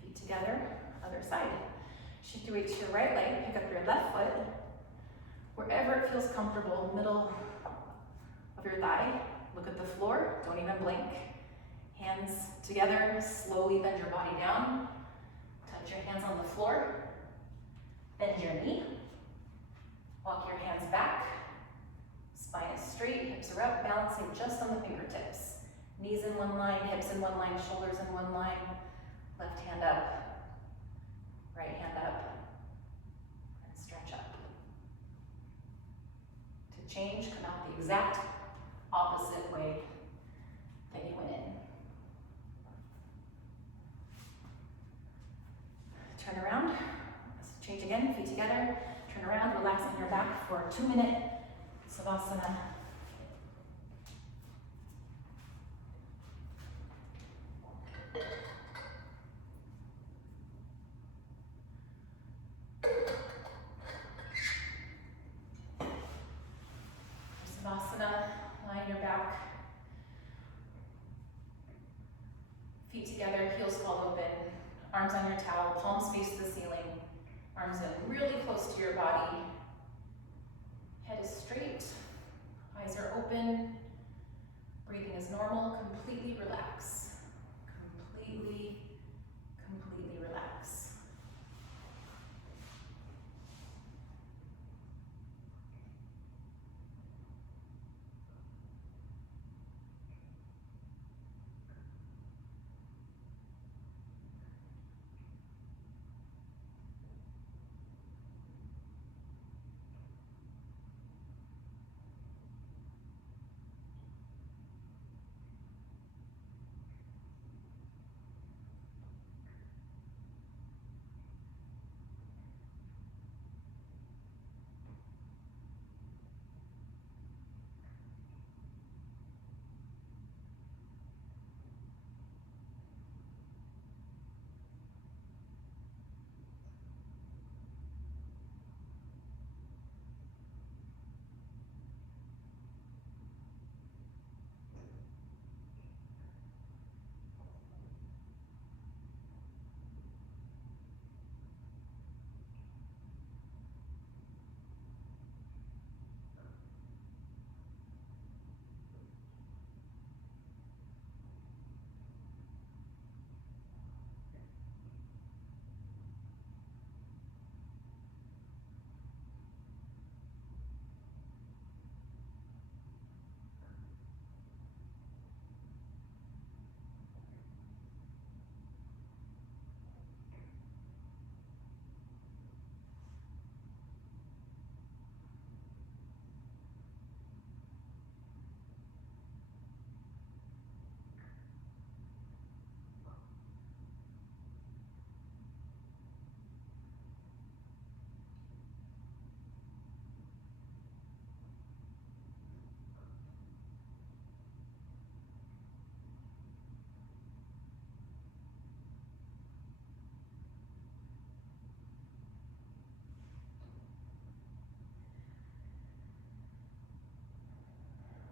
feet together, other side. Shift your weight to your right leg, pick up your left foot. Wherever it feels comfortable, middle of your thigh. Look at the floor, don't even blink. Hands together, slowly bend your body down. Touch your hands on the floor. Bend your knee. Walk your hands back. Spine is straight, hips are up, balancing just on the fingertips. Knees in 1 line, hips in 1 line, shoulders in 1 line. Left hand up, right hand up, and stretch up. To change, come out the exact opposite way that you went in. Turn around, let's change again, feet together. Turn around, relax on your back for a 2-minute Savasana. Savasana, lie on your back. Feet together, heels fall open. Arms on your towel, palms face the ceiling. Arms in really close to your body. Head is straight, eyes are open. Breathing is normal, completely relax. Completely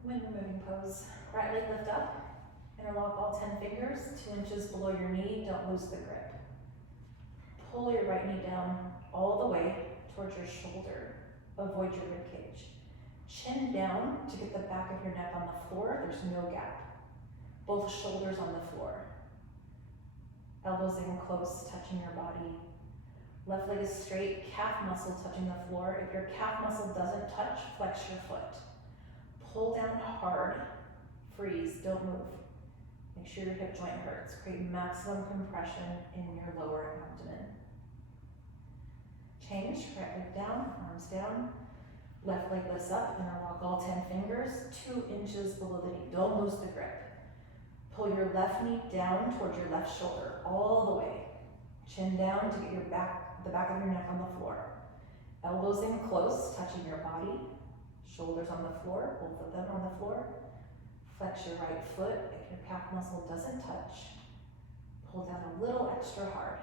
Wind removing pose. Right leg lift up. Interlock all 10 fingers, 2 inches below your knee. Don't lose the grip. Pull your right knee down all the way towards your shoulder. Avoid your rib cage. Chin down to get the back of your neck on the floor. There's no gap. Both shoulders on the floor. Elbows in close, touching your body. Left leg is straight, calf muscle touching the floor. If your calf muscle doesn't touch, flex your foot. Pull down hard, freeze, don't move. Make sure your hip joint hurts. Create maximum compression in your lower abdomen. Change, right leg down, arms down. Left leg lifts up, interlock all 10 fingers, 2 inches below the knee. Don't lose the grip. Pull your left knee down towards your left shoulder, all the way. Chin down to get the back of your neck on the floor. Elbows in close, touching your body. Shoulders on the floor, both of them on the floor. Flex your right foot. If your calf muscle doesn't touch, pull down a little extra hard.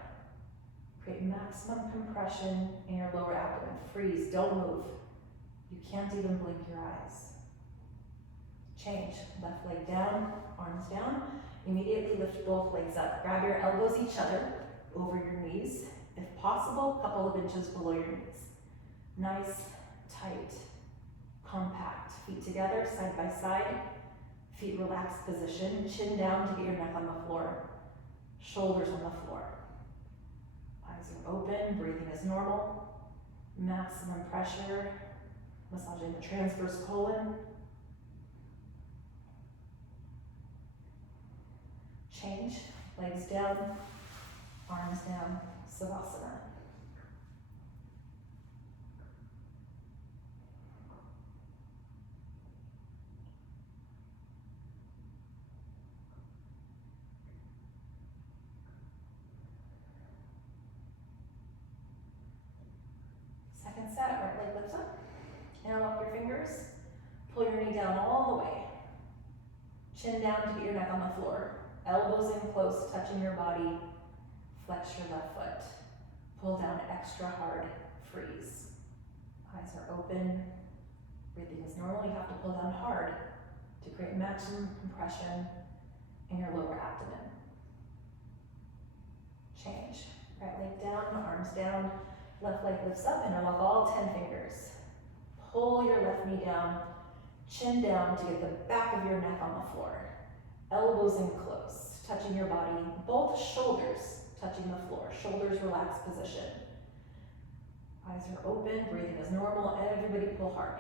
Create maximum compression in your lower abdomen. Freeze, don't move. You can't even blink your eyes. Change, left leg down, arms down. Immediately lift both legs up. Grab your elbows each other over your knees. If possible, a couple of inches below your knees. Nice, tight, compact. Feet together, side by side. Feet relaxed position. Chin down to get your neck on the floor. Shoulders on the floor. Eyes are open, breathing is normal. Maximum pressure. Massaging the transverse colon. Change, legs down, arms down, Savasana. Second set, right leg lifts up. Interlock your fingers. Pull your knee down all the way. Chin down to get your neck on the floor. Elbows in close, touching your body. Flex your left foot. Pull down extra hard, freeze. Eyes are open. Breathing is normal. You have to pull down hard to create maximum compression in your lower abdomen. Change. Right leg down, arms down. Left leg lifts up, interlock all 10 fingers. Pull your left knee down, chin down to get the back of your neck on the floor. Elbows in close, touching your body, both shoulders touching the floor. Shoulders relaxed position. Eyes are open, breathing is normal. Everybody pull hard.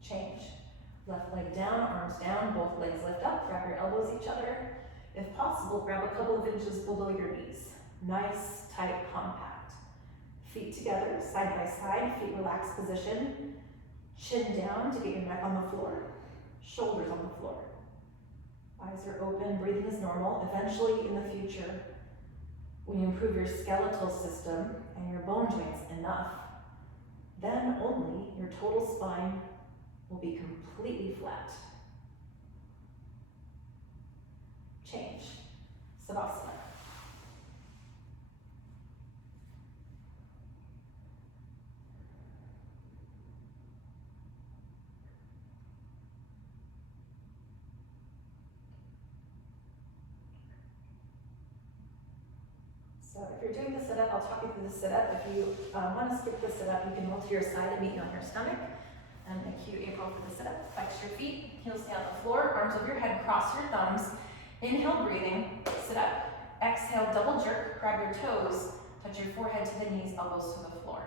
Change. Left leg down, arms down, both legs lift up. Grab your elbows each other. If possible, grab a couple of inches below your knees. Nice, tight, compact. Feet together, side by side, feet relaxed position. Chin down to get your neck on the floor. Shoulders on the floor. Eyes are open, breathing is normal. Eventually, in the future, when you improve your skeletal system and your bone joints enough, then only your total spine will be completely flat. Change. Savasana. So if you're doing the sit-up, I'll talk you through the sit-up. If you want to skip the sit-up, you can roll to your side and meet on your stomach. And the cue April for the sit-up. Flex your feet, heels stay on the floor, arms over your head, cross your thumbs. Inhale, breathing, sit up. Exhale, double jerk, grab your toes, touch your forehead to the knees, elbows to the floor.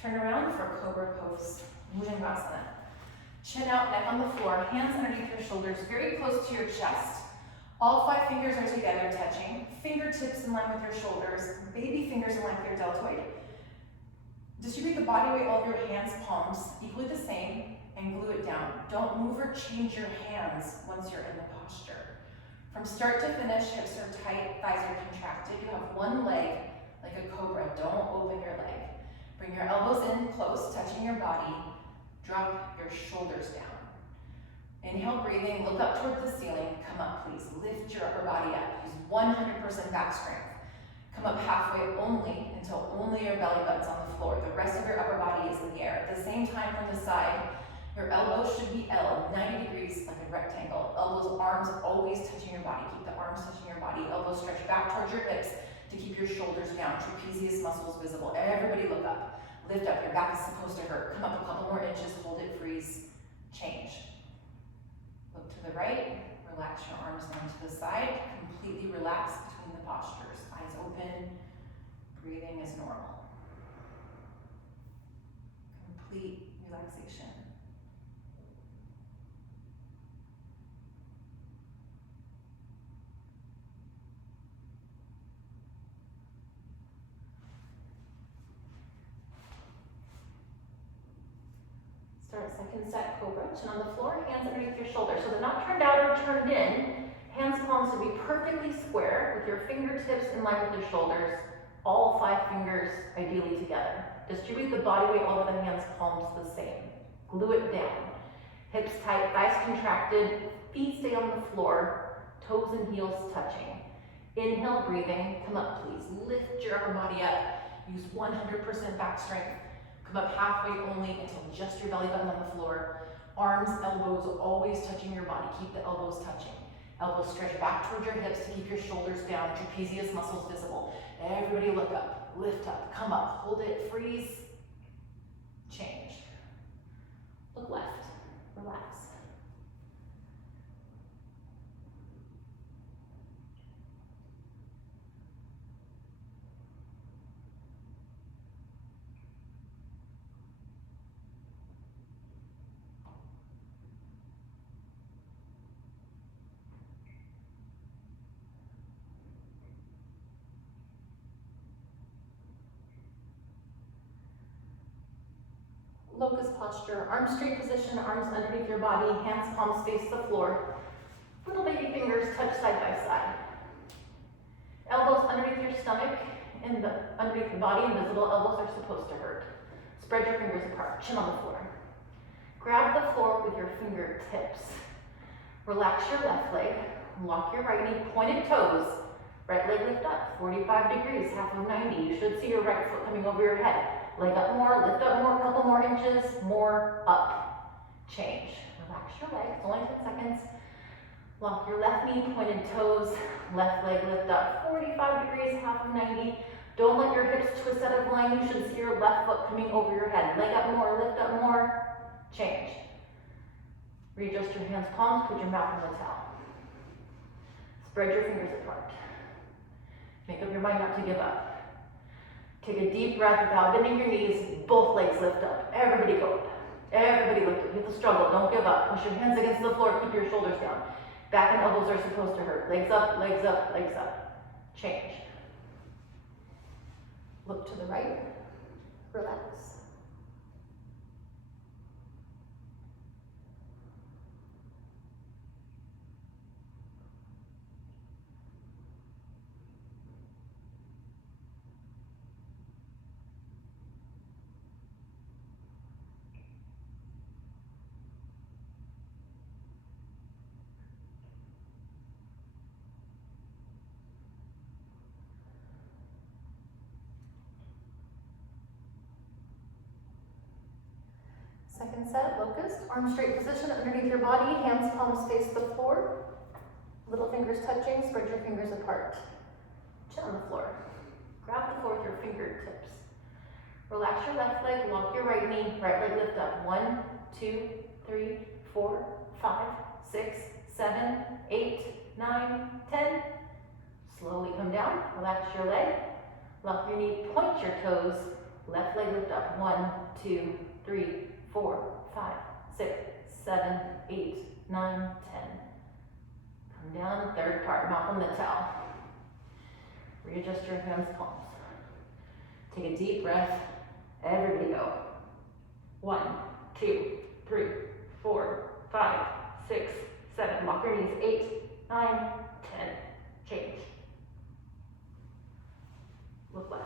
Turn around for Cobra Pose, Bhujangasana. Chin out, neck on the floor, hands underneath your shoulders, very close to your chest. All 5 fingers are together, touching. Fingertips in line with your shoulders, baby fingers in line with your deltoid. Distribute the body weight, all of your hands, palms, equally the same, and glue it down. Don't move or change your hands once you're in the posture. From start to finish, hips are tight, thighs are contracted. You have one leg like a cobra. Don't open your leg. Bring your elbows in close, touching your body. Drop your shoulders down. Inhale, breathing, look up toward the ceiling. Come up, please. Lift your upper body up. Use 100% back strength. Come up halfway until only your belly button's on the floor. The rest of your upper body is in the air. At the same time, from the side, Your elbows should be L, 90 degrees like a rectangle. Elbows, arms always touching your body. Keep the arms touching your body. Elbows stretch back towards your hips to keep your shoulders down. Trapezius muscles visible. Everybody look up. Lift up. Your back is supposed to hurt. Come up a couple more inches. Hold it. Freeze. Change. Look to the right. Relax your arms down to the side. Completely relax between the postures. Eyes open. Breathing is normal. Complete relaxation. Start second set cobra, chin on the floor, hands underneath your shoulders. So they're not turned out or turned in. Hands, palms to be perfectly square with your fingertips in line with your shoulders. All 5 fingers ideally together. Distribute the body weight all of the hands, palms the same. Glue it down. Hips tight, thighs contracted, feet stay on the floor, toes and heels touching. Inhale, breathing. Come up, please. Lift your upper body up. Use 100% back strength. Come up halfway only until just your belly button on the floor. Arms, elbows always touching your body. Keep the elbows touching. Elbows stretch back towards your hips to keep your shoulders down. Trapezius muscles visible. Everybody look up, lift up, come up, hold it, freeze, change. Look left, relax. Locust posture, arms straight position, arms underneath your body, hands, palms face the floor. Little baby fingers touch side by side. Elbows underneath your stomach and underneath your body, invisible. Elbows are supposed to hurt. Spread your fingers apart, chin on the floor. Grab the floor with your fingertips. Relax your left leg, lock your right knee, pointed toes. Right leg lift up, 45 degrees, half of 90. You should see your right foot coming over your head. Leg up more, lift up more, a couple more inches, more up. Change. Relax your legs, only 10 seconds. Lock your left knee, pointed toes, left leg lift up, 45 degrees, half of 90. Don't let your hips twist out of line. You should see your left foot coming over your head. Leg up more, lift up more, change. Readjust your hands, palms, put your mouth on the towel. Spread your fingers apart. Make up your mind not to give up. Take a deep breath without bending your knees. Both legs lift up. Everybody go up. Everybody lift up. You have to struggle. Don't give up. Push your hands against the floor. Keep your shoulders down. Back and elbows are supposed to hurt. Legs up, legs up, legs up. Change. Look to the right. Relax. Second set, locust. Arms straight position underneath your body. Hands, palms face the floor. Little fingers touching. Spread your fingers apart. Chin on the floor. Grab the floor with your fingertips. Relax your left leg. Lock your right knee. Right leg lift up. 1, 2, 3, 4, 5, 6, 7, 8, 9, 10. Slowly come down. Relax your leg. Lock your knee. Point your toes. Left leg lift up. 1, 2, 3, 4, 5, 6, 7, 8, 9, 10. Come down, third part, mouth on the towel. Readjust your hands, palms. Take a deep breath. Everybody go. 1, 2, 3, 4, 5, 6, 7. Lock your knees. 8, 9, 10. Change. Look left.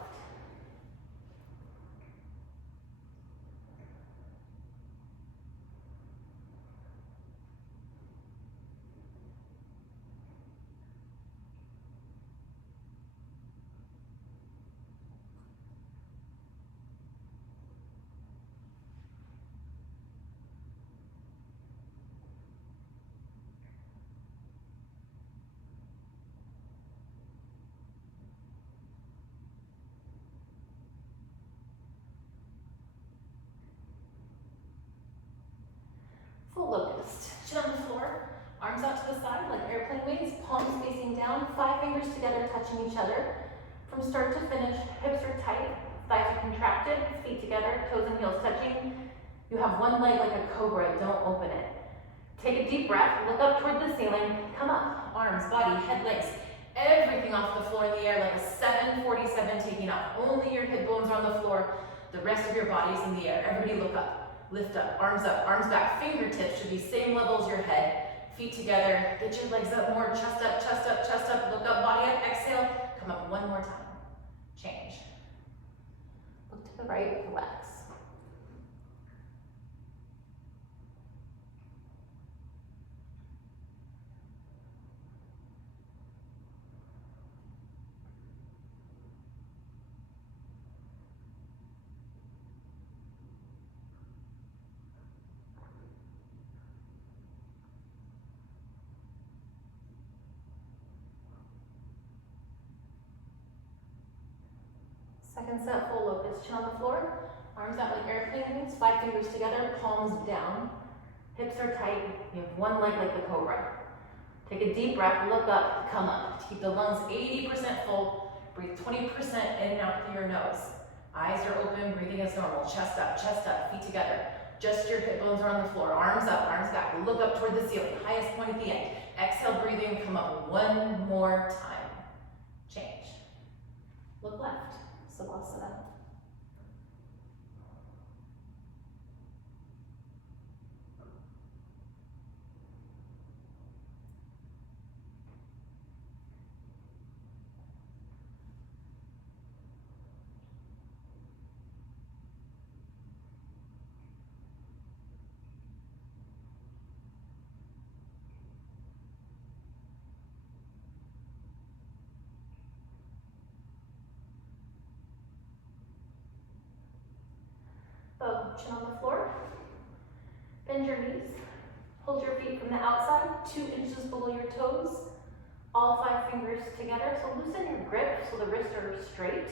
airplane wings, palms facing down, 5 fingers together touching each other. From start to finish, hips are tight, thighs are contracted, feet together, toes and heels touching. You have one leg like a cobra, don't open it. Take a deep breath, look up toward the ceiling, come up, arms, body, head, legs, everything off the floor in the air like a 747 taking off. Only your hip bones are on the floor, the rest of your body is in the air. Everybody look up, lift up, arms back, fingertips should be same level as your head. Feet together, get your legs up more, chest up, chest up, chest up, look up, body up, exhale, come up one more time. Change. Look to the right, relax. Second set, full locust, chin on the floor, arms out like airplane wings, 5 fingers together, palms down, hips are tight, you have one leg like the cobra. Take a deep breath, look up, come up. Keep the lungs 80% full, breathe 20% in and out through your nose. Eyes are open, breathing as normal, chest up, feet together. Just your hip bones are on the floor, arms up, arms back, look up toward the ceiling, highest point at the end. Exhale, breathing, come up one more time. Change. Look left. Savasana. Chin on the floor, bend your knees, hold your feet from the outside, 2 inches below your toes, all 5 fingers together, so loosen your grip so the wrists are straight.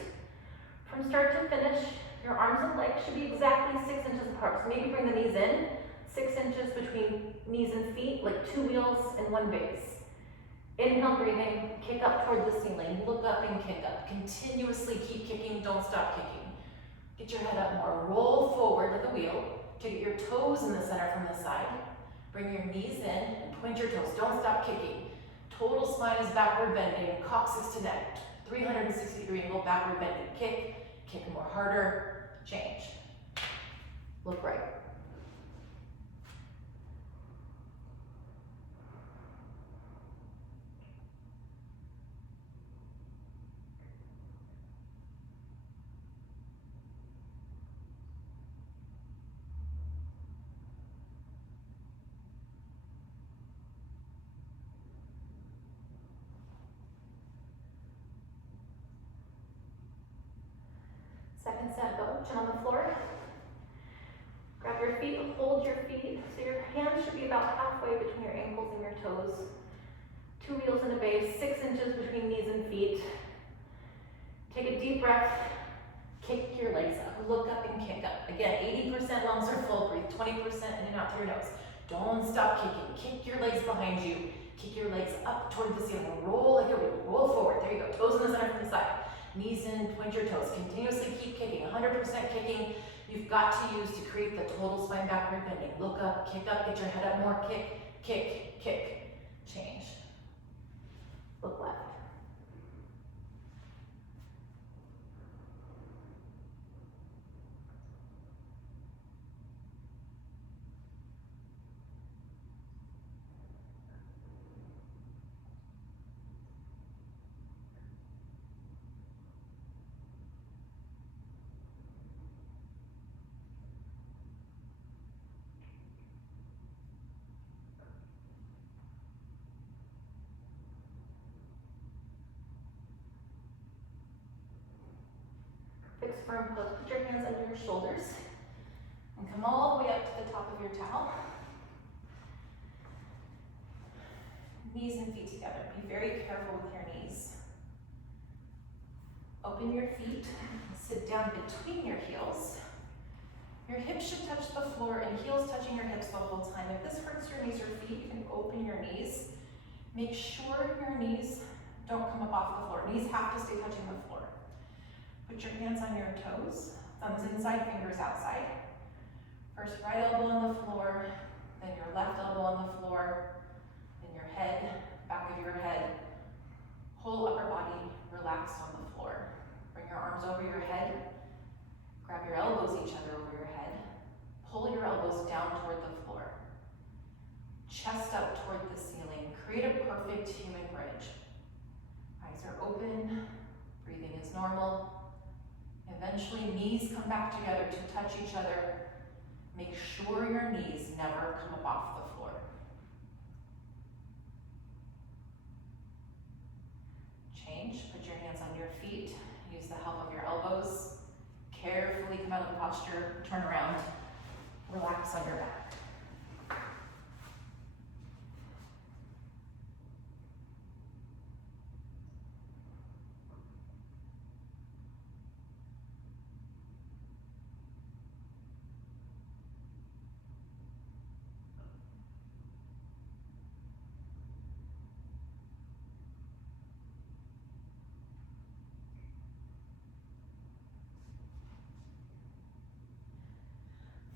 From start to finish, your arms and legs should be exactly 6 inches apart, so maybe bring the knees in, 6 inches between knees and feet, like 2 wheels and 1 base. Inhale, breathing, kick up toward the ceiling, look up and kick up, continuously keep kicking, don't stop kicking. Get your head up more, roll forward like a wheel, get your toes in the center from the side, bring your knees in and point your toes, don't stop kicking. Total spine is backward bending, coccyx to neck, 360-degree angle, backward bending, kick more harder, change. Look right. Second set, go, chin on the floor. Grab your feet, hold your feet, so your hands should be about halfway between your ankles and your toes. 2 wheels and a base, 6 inches between knees and feet. Take a deep breath, kick your legs up, look up and kick up. Again, 80% lungs are full, breathe 20% in and out through your nose. Don't stop kicking, kick your legs behind you, kick your legs up toward the ceiling, roll like a wheel, roll forward, there you go, toes in the center from the side. Knees in, point your toes, continuously keep kicking, 100% kicking. You've got to use to create the total spine backward bending. Look up, get your head up more, kick, change. Look left. Fixed firm pose. Put your hands under your shoulders and come all the way up to the top of your towel. Knees and feet together. Be very careful with your knees. Open your feet, sit down between your heels. Your hips should touch the floor and heels touching your hips the whole time. If this hurts your knees or feet, you can open your knees. Make sure your knees don't come up off the floor. Knees have to stay touching the floor. Put your hands on your toes, thumbs inside, fingers outside. First right elbow on the floor, then your left elbow on the floor, then your head, back of your head, whole upper body relaxed on the floor. Bring your arms over your head, grab your elbows each other over your head, pull your elbows down toward the floor. Chest up toward the ceiling, create a perfect human bridge. Eyes are open, breathing is normal. Eventually, knees come back together to touch each other. Make sure your knees never come up off the floor. Change, put your hands on your feet, use the help of your elbows. Carefully come out of the posture, turn around, relax on your back.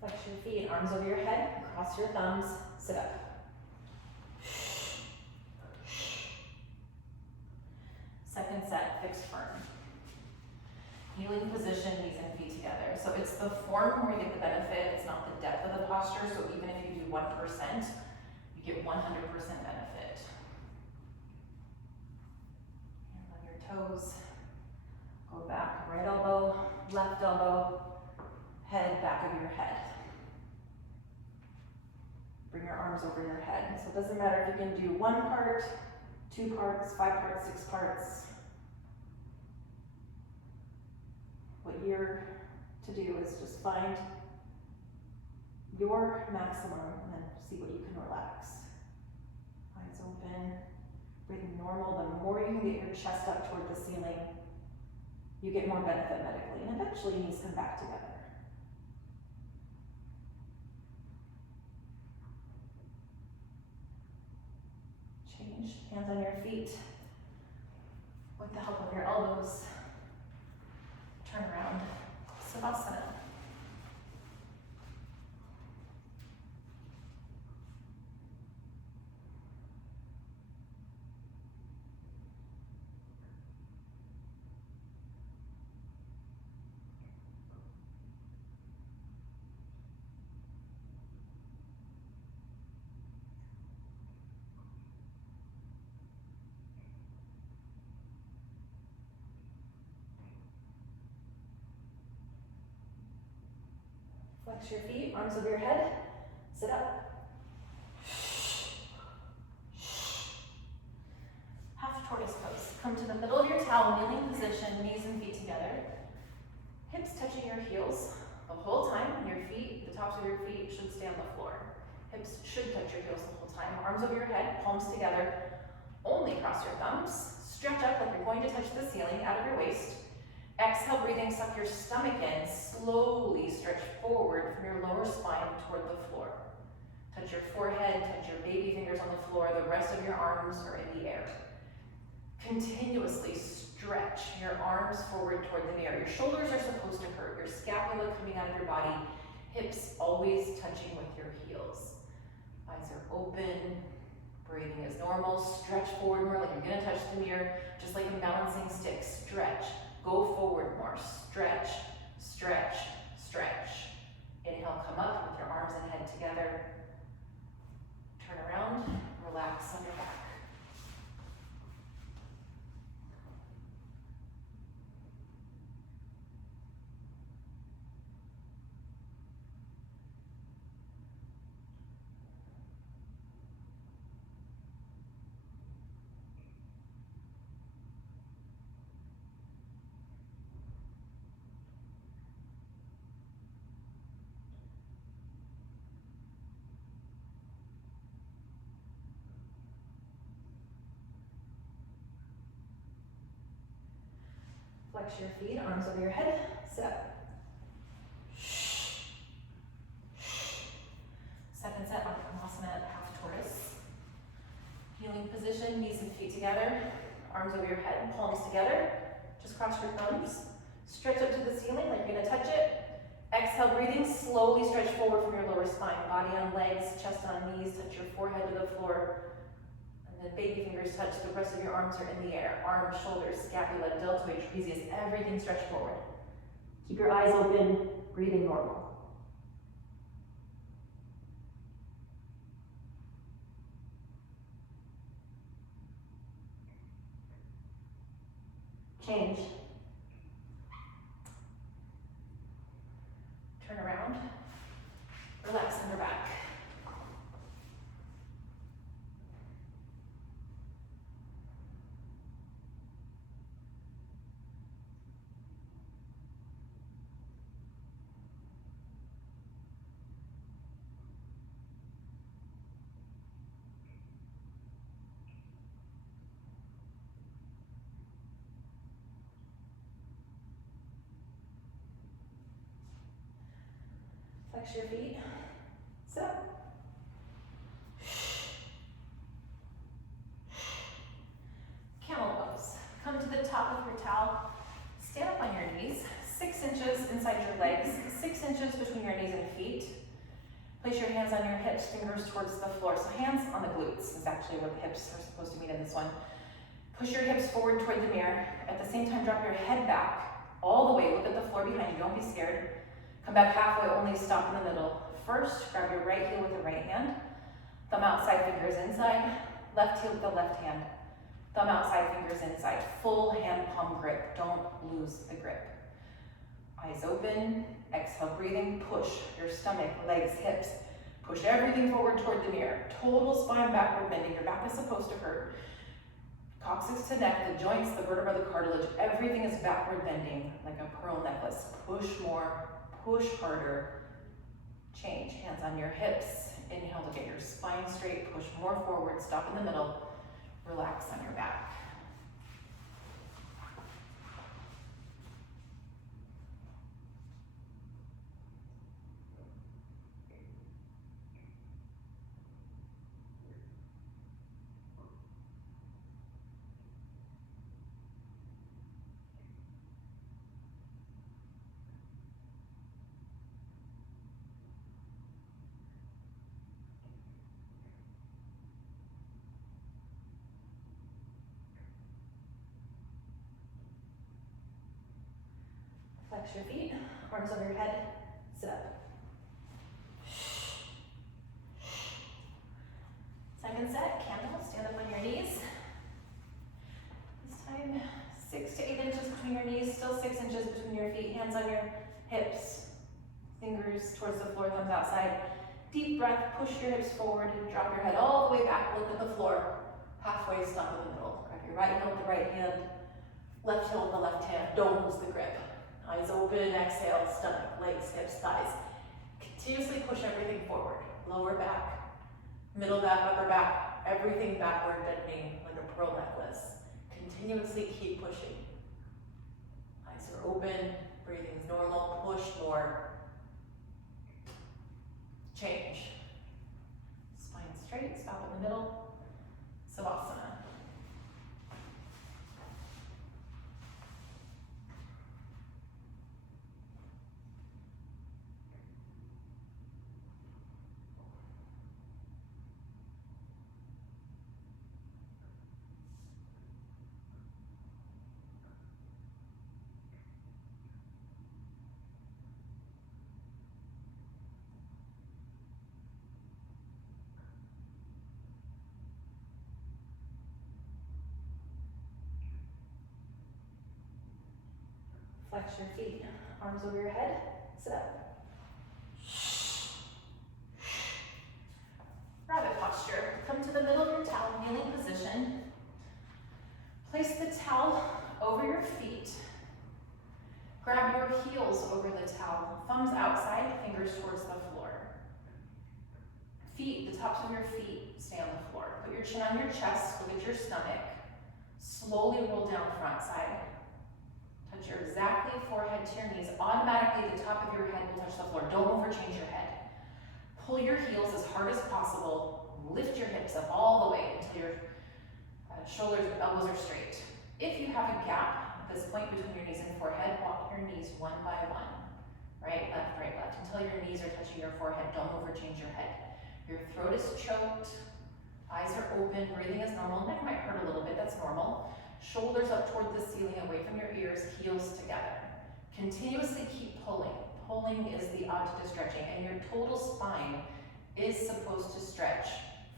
Flex your feet, arms over your head, cross your thumbs, sit up. Second set, fixed firm. Healing position, knees and feet together. So it's the form where you get the benefit, it's not the depth of the posture, so even if you do 1%, you get 100% benefit. Hands on your toes, go back, right elbow, left elbow, head, back of your head. Bring your arms over your head. So it doesn't matter if you can do 1 part, 2 parts, 5 parts, 6 parts. What you're to do is just find your maximum and then see what you can relax. Eyes open, breathing normal. The more you can get your chest up toward the ceiling, you get more benefit medically, and eventually knees come back together. Change, hands on your feet. With the help of your elbows, turn around, Savasana. Flex your feet, arms over your head, sit up. Half tortoise pose. Come to the middle of your towel, kneeling position, knees and feet together. Hips touching your heels the whole time. Your feet, the tops of your feet should stay on the floor. Hips should touch your heels the whole time. Arms over your head, palms together. Only cross your thumbs. Stretch up like you're going to touch the ceiling out of your waist. Exhale, breathing, suck your stomach in. Slowly stretch forward from your lower spine toward the floor. Touch your forehead, touch your baby fingers on the floor. The rest of your arms are in the air. Continuously stretch your arms forward toward the mirror. Your shoulders are supposed to hurt. Your scapula coming out of your body. Hips always touching with your heels. Eyes are open. Breathing is normal. Stretch forward more like you're going to touch the mirror. Just like a balancing stick. Stretch. Go forward more. Stretch, stretch, stretch. Inhale, come up with your arms and head together. Turn around, relax on your back. Flex your feet, arms over your head, sit up. Second set on Kamasana, half tortoise. Healing position, together, arms over your head, palms together. Just cross your thumbs. Stretch up to the ceiling like you're gonna touch it. Exhale, breathing, slowly stretch forward from your lower spine. Body on legs, chest on knees, touch your forehead to the floor. And then baby fingers touch, the rest of your arms are in the air. Arms, shoulders, scapula, deltoid, trapezius, everything stretched forward. Keep your eyes open, breathing normal. Change. Turn around. Relax in your back. Flex your feet. Sit up. Camel pose. Come to the top of your towel. Stand up on your knees. 6 inches inside your legs. 6 inches between your knees and feet. Place your hands on your hips, fingers towards the floor. So hands on the glutes is actually where the hips are supposed to meet in this one. Push your hips forward toward the mirror. At the same time, drop your head back all the way. Look at the floor behind you. Don't be scared. Come back halfway, only stop in the middle. First, grab your right heel with the right hand. Thumb outside, fingers inside. Left heel with the left hand. Thumb outside, fingers inside. Full hand palm grip. Don't lose the grip. Eyes open. Exhale, breathing. Push your stomach, legs, hips. Push everything forward toward the mirror. Total spine backward bending. Your back is supposed to hurt. Coccyx to neck, the joints, the vertebra, the cartilage, everything is backward bending like a pearl necklace. Push more. Push harder, change, hands on your hips. Inhale to get your spine straight, push more forward, stop in the middle, relax on your back. Flex your feet, arms over your head, sit up. Second set, camel, stand up on your knees. This time, 6 to 8 inches between your knees, still 6 inches between your feet, hands on your hips, fingers towards the floor, thumbs outside. Deep breath, push your hips forward, drop your head all the way back, look at the floor. Halfway, stop in the middle. Grab your right heel with the right hand, left heel with the left hand, don't lose the grip. Eyes open, exhale, stomach, legs, hips, thighs. Continuously push everything forward. Lower back, middle back, upper back, everything backward bending like a pearl necklace. Continuously keep pushing. Eyes are open, breathing is normal, push more. Change. Spine straight, stop in the middle. Savasana. Flex your feet, arms over your head, sit up. Rabbit posture. Come to the middle of your towel, kneeling position. Place the towel over your feet. Grab your heels over the towel, thumbs outside, fingers towards the floor. Feet, the tops of your feet stay on the floor. Put your chin on your chest, look at your stomach. Slowly roll down front side. Touch your exactly forehead to your knees. Automatically, the top of your head will touch the floor. Don't overchange your head. Pull your heels as hard as possible. Lift your hips up all the way until you're at shoulders and elbows are straight. If you have a gap at this point between your knees and forehead, walk your knees one by one. Right, left, until your knees are touching your forehead. Don't move or change your head. Your throat is choked, eyes are open, breathing is normal. Neck might hurt a little bit, that's normal. Shoulders up toward the ceiling, away from your ears, heels together. Continuously keep pulling. Pulling is the odd to stretching, and your total spine is supposed to stretch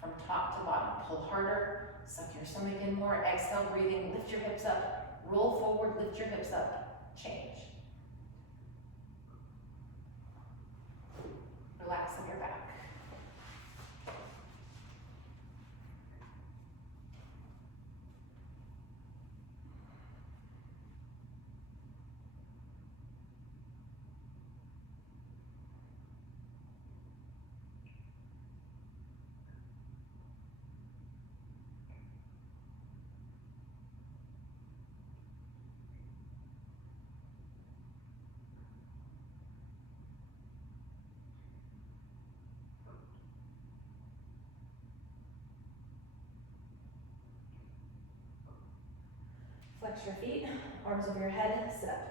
from top to bottom. Pull harder, suck your stomach in more, exhale, breathing, lift your hips up, roll forward, lift your hips up, change. Relax on your back. Flex your feet, arms over your head, sit up.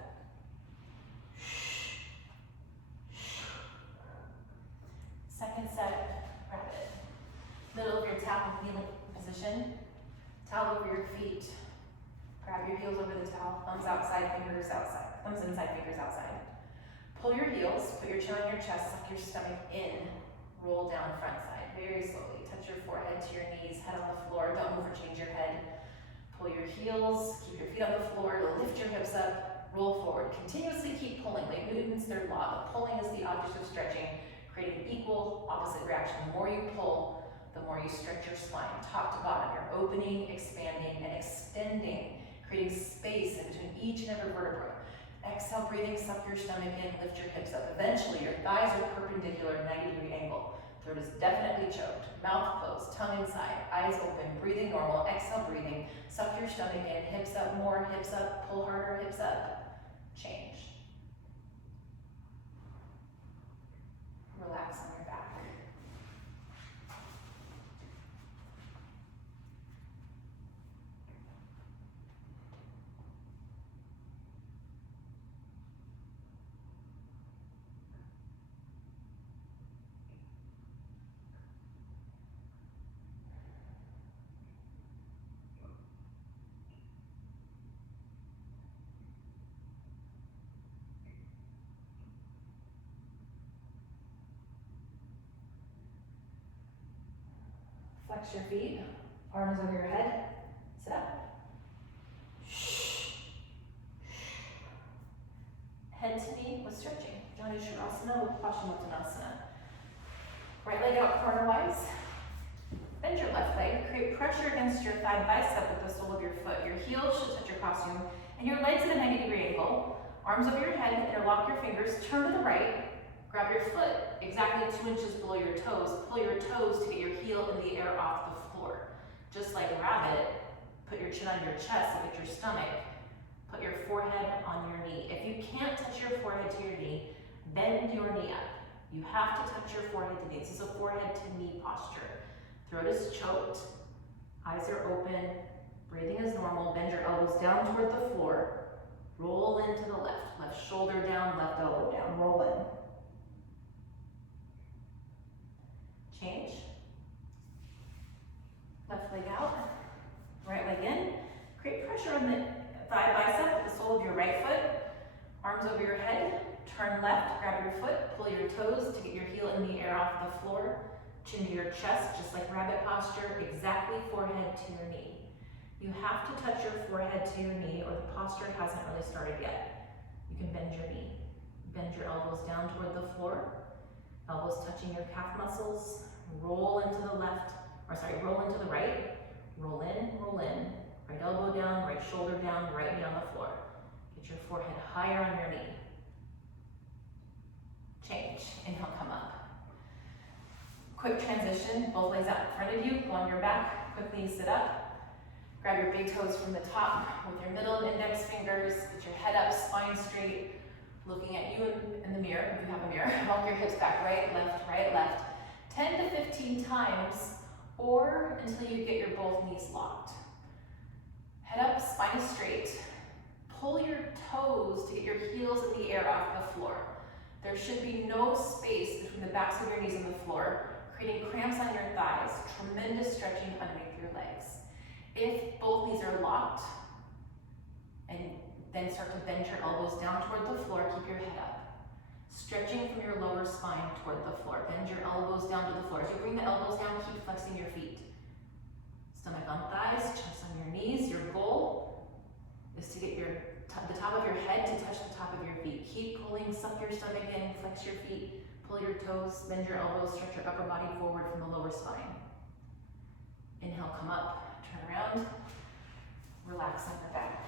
Second set, rabbit. Middle of your towel kneeling position. Towel over your feet. Grab your heels over the towel, thumbs outside, fingers outside. Thumbs inside, fingers outside. Pull your heels, put your chin on your chest, suck your stomach in. Roll down front side, very slowly. Touch your forehead to your knees, head on the floor. Don't move or change your head. Pull your heels, keep your feet on the floor, lift your hips up, roll forward. Continuously keep pulling, like Newton's third law. The pulling is the object of stretching, creating equal opposite reaction. The more you pull, the more you stretch your spine, top to bottom. You're opening, expanding, and extending, creating space in between each and every vertebra. Exhale, breathing, suck your stomach in, lift your hips up. Eventually, your thighs are perpendicular, 90-degree angle. Throat is definitely choked, mouth closed, tongue inside, eyes open, breathing normal, exhale breathing, suck your stomach in, hips up more, hips up, pull harder, hips up, change. Relax on your back. Flex your feet, arms over your head, sit up. Head to knee with stretching. Janu Shavasana with Paschimottanasana. Right leg out cornerwise. Bend your left leg, create pressure against your thigh bicep with the sole of your foot. Your heels should touch your costume, and your legs at a 90-degree angle. Arms over your head, interlock your fingers, turn to the right. Grab your foot exactly 2 inches below your toes. Pull your toes to get your heel in the air off the floor. Just like rabbit, put your chin on your chest, look at your stomach. Put your forehead on your knee. If you can't touch your forehead to your knee, bend your knee up. You have to touch your forehead to knee. This is a forehead to knee posture. Throat is choked, eyes are open, breathing is normal. Bend your elbows down toward the floor. Roll into the left. Left shoulder down, left elbow down. Roll in. Change. Left leg out, right leg in. Create pressure on the thigh bicep with the sole of your right foot. Arms over your head, turn left, grab your foot, pull your toes to get your heel in the air off the floor. Chin to your chest, just like rabbit posture, exactly forehead to your knee. You have to touch your forehead to your knee or the posture hasn't really started yet. You can bend your knee. Bend your elbows down toward the floor. Elbows touching your calf muscles. Roll into the left, roll into the right. Roll in, right elbow down, right shoulder down, right knee on the floor. Get your forehead higher on your knee. Change, inhale, come up. Quick transition, both legs out in front of you, go on your back, quickly sit up. Grab your big toes from the top with your middle and index fingers, get your head up, spine straight, looking at you in the mirror, if you have a mirror. Walk your hips back, right, left. 10 to 15 times, or until you get your both knees locked. Head up, spine is straight. Pull your toes to get your heels in the air off the floor. There should be no space between the backs of your knees and the floor, creating cramps on your thighs, tremendous stretching underneath your legs. If both knees are locked, and then start to bend your elbows down toward the floor, keep your head up. Stretching from your lower spine toward the floor. Bend your elbows down to the floor. As you bring the elbows down, keep flexing your feet. Stomach on thighs, chest on your knees. Your goal is to get the top of your head to touch the top of your feet. Keep pulling, suck your stomach in, flex your feet, pull your toes, bend your elbows, stretch your upper body forward from the lower spine. Inhale, come up, turn around, relax on your back.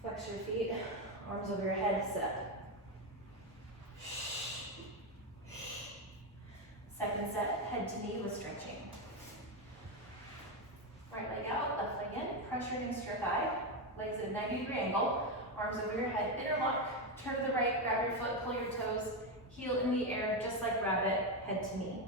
Flex your feet, arms over your head, sit up. Second set, head to knee with stretching. Right leg out, left leg in, pressure against your thigh, legs at a 90-degree angle, arms over your head, interlock, turn to the right, grab your foot, pull your toes, heel in the air, just like rabbit, head to knee.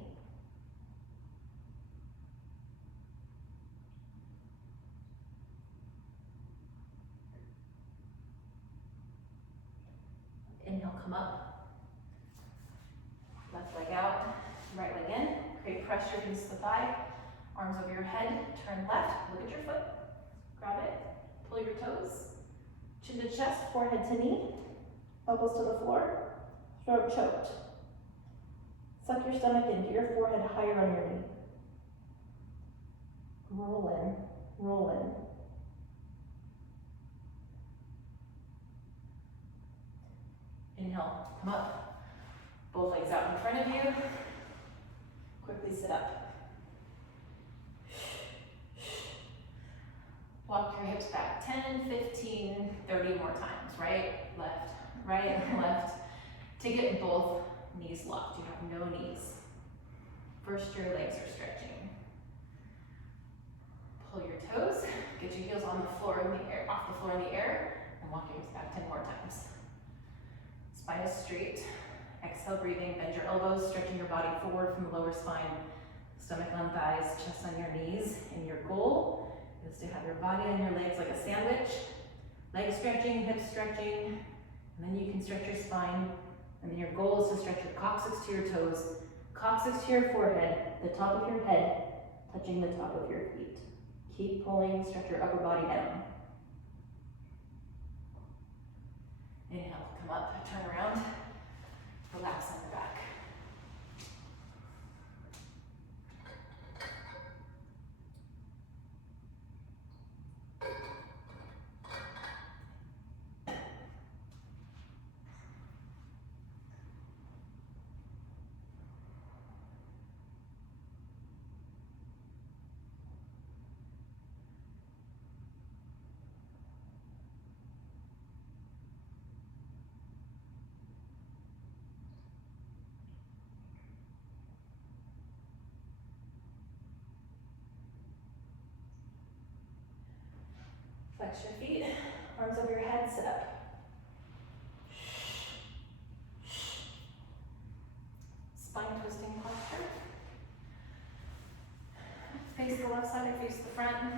Inhale, come up. Left leg out, right leg in. Create pressure against the thigh. Arms over your head, turn left, look at your foot. Grab it, pull your toes. Chin to chest, forehead to knee. Elbows to the floor, throat choked. Suck your stomach in, get your forehead higher on your knee. Roll in, roll in. Inhale, come up. Both legs out in front of you. Quickly sit up. Walk your hips back 10, 15, 30 more times. Right, left. To get both knees locked. You have no knees. First, your legs are stretching. Pull your toes. Get your heels on the floor in the air, off the floor in the air, and walk your hips back 10 more times. Spine is straight. Exhale, breathing. Bend your elbows, stretching your body forward from the lower spine. Stomach on thighs, chest on your knees. And your goal is to have your body and your legs like a sandwich. Leg stretching, hip stretching. And then you can stretch your spine. And then your goal is to stretch your coccyx to your toes, coccyx to your forehead, the top of your head touching the top of your feet. Keep pulling, stretch your upper body down. Inhale, come up, turn around, relax on the back. Flex your feet, arms over your head, sit up. Spine twisting posture. Face the left side or face the front.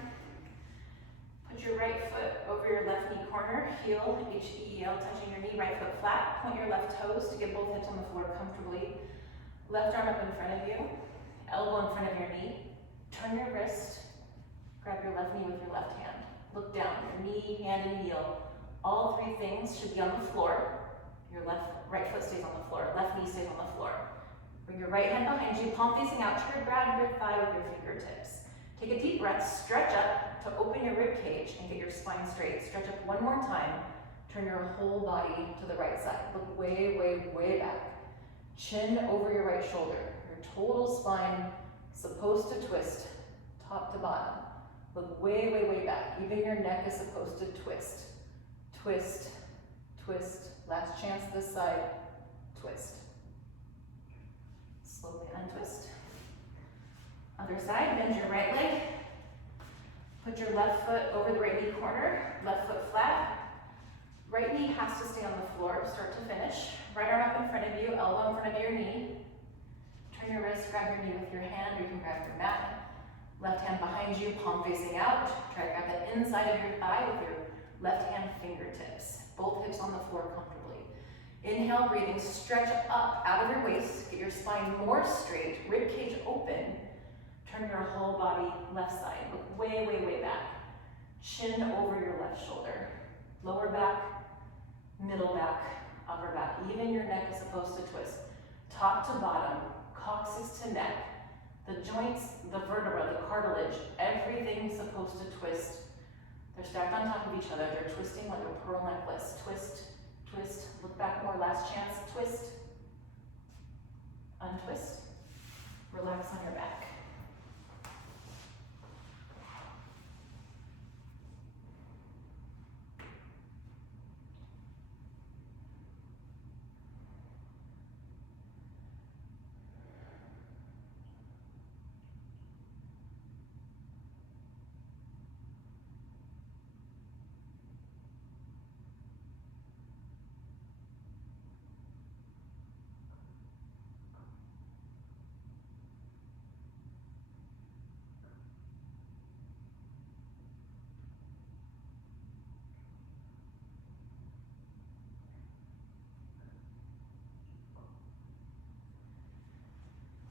Put your right foot over your left knee corner, heel, H-E-E-L, touching your knee, right foot flat. Point your left toes to get both hips on the floor comfortably. Left arm up in front of you, elbow in front of your knee. Turn your wrist, grab your left knee with your left hand. Look down, your knee, hand, and heel. All three things should be on the floor. Your right foot stays on the floor, left knee stays on the floor. Bring your right hand behind you, palm facing out, try to grab your thigh with your fingertips. Take a deep breath, stretch up to open your rib cage and get your spine straight. Stretch up one more time. Turn your whole body to the right side. Look way, way, way back. Chin over your right shoulder. Your total spine supposed to twist top to bottom. Look way, way, way back. Even your neck is supposed to twist. Twist, twist. Last chance this side, twist. Slowly untwist. Other side, bend your right leg. Put your left foot over the right knee corner, left foot flat. Right knee has to stay on the floor, start to finish. Right arm up in front of you, elbow in front of your knee. Turn your wrist, grab your knee with your hand, or you can grab your mat. Left hand behind you, palm facing out. Try to grab the inside of your thigh with your left hand fingertips. Both hips on the floor comfortably. Inhale, breathing, stretch up out of your waist. Get your spine more straight, rib cage open. Turn your whole body left side. Look way, way, way back. Chin over your left shoulder. Lower back, middle back, upper back. Even your neck is supposed to twist. Top to bottom, coccyx to neck. The joints, the vertebra, the cartilage, everything's supposed to twist. They're stacked on top of each other. They're twisting like a pearl necklace. Twist, twist, look back more, last chance, twist. Untwist, relax on your back.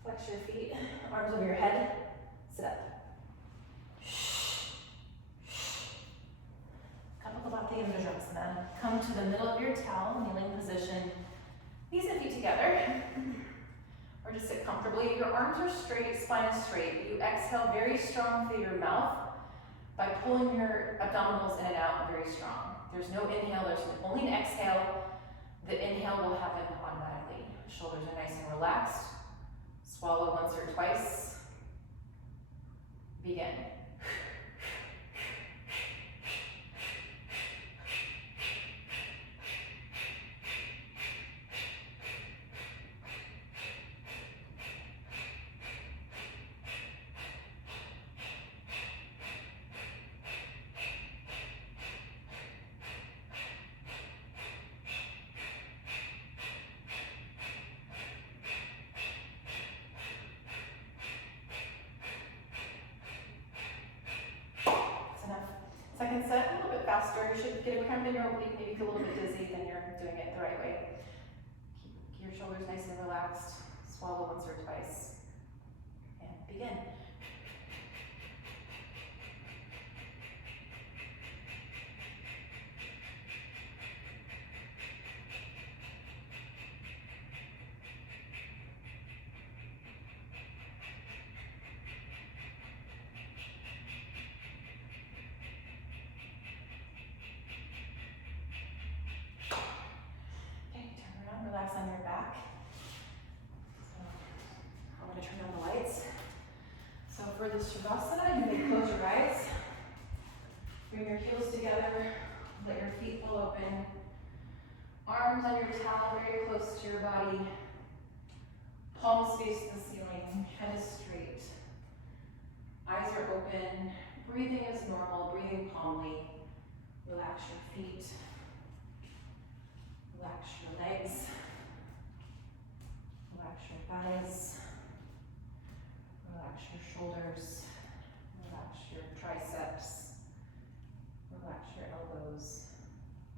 Flex your feet, arms over your head, sit up. Kapalabhati Ujjasana. Come to the middle of your towel, kneeling position, knees and feet together. Or just sit comfortably. Your arms are straight, spine is straight. You exhale very strong through your mouth by pulling your abdominals in and out very strong. There's no inhale, there's only an exhale. The inhale will happen automatically. Shoulders are nice and relaxed. Swallow once or twice. Begin. Second set, a little bit faster. You should get a cramp in your oblique, maybe feel a little bit dizzy, then you're doing it the right way. Keep your shoulders nice and relaxed. Swallow once or twice. And begin. Relax on your back. So I'm going to turn on the lights. So for the Shavasana, you may close your eyes. Bring your heels together. Let your feet pull open. Arms on your towel very close to your body. Palms face the ceiling. Head is straight. Eyes are open. Breathing is normal. Breathing calmly. Relax your feet. Relax your legs. Relax your thighs. Relax your shoulders. Relax your triceps. Relax your elbows.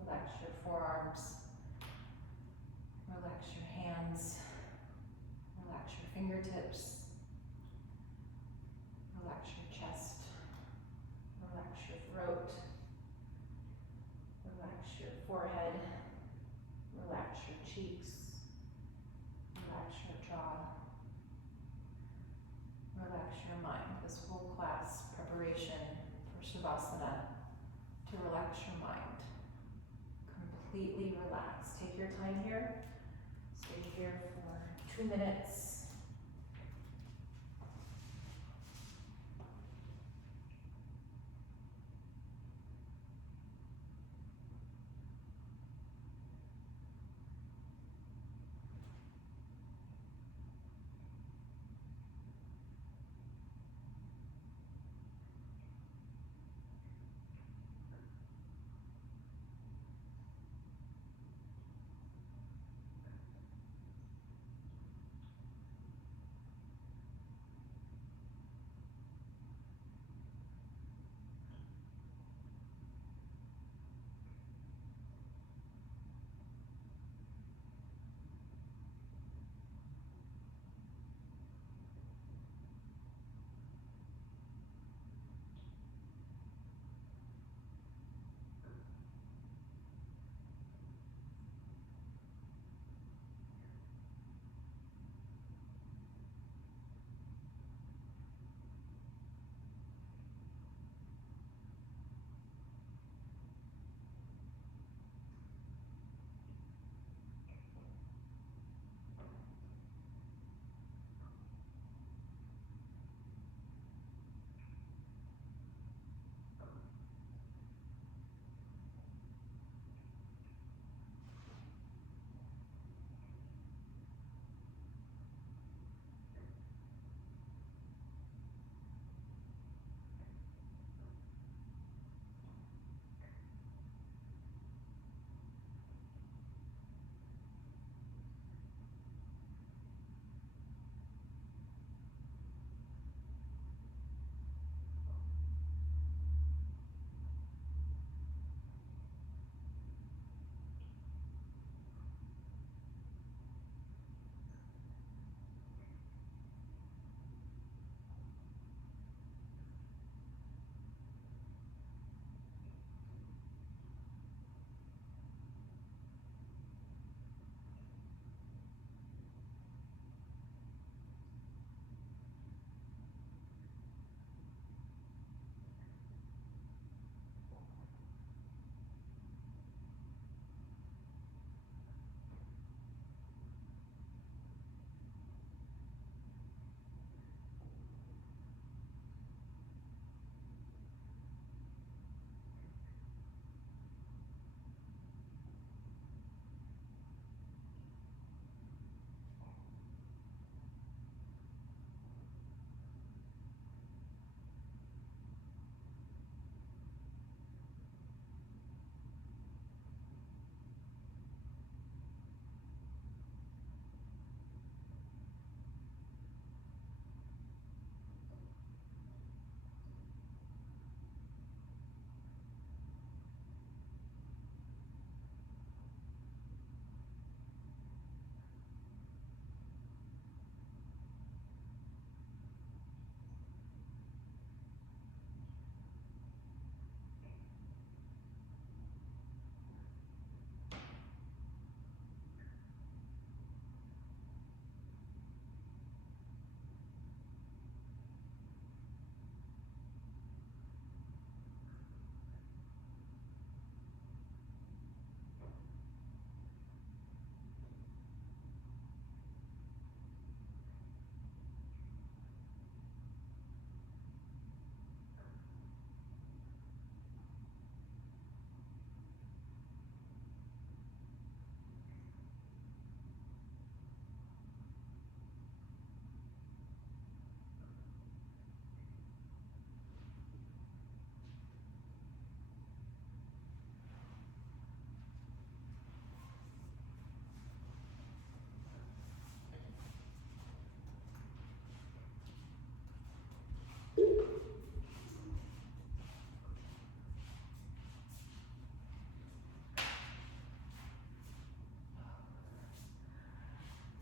Relax your forearms. Relax your hands. Relax your fingertips. Relax your chest. Relax your throat. Relax your forehead. Relax your cheeks. Relax your jaw. Relax your mind. This whole class preparation for Shavasana to relax your mind. Completely relax. Take your time here. Stay here for 2 minutes.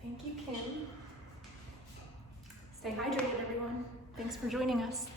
Thank you, Kim. Stay hydrated, everyone. Thanks for joining us.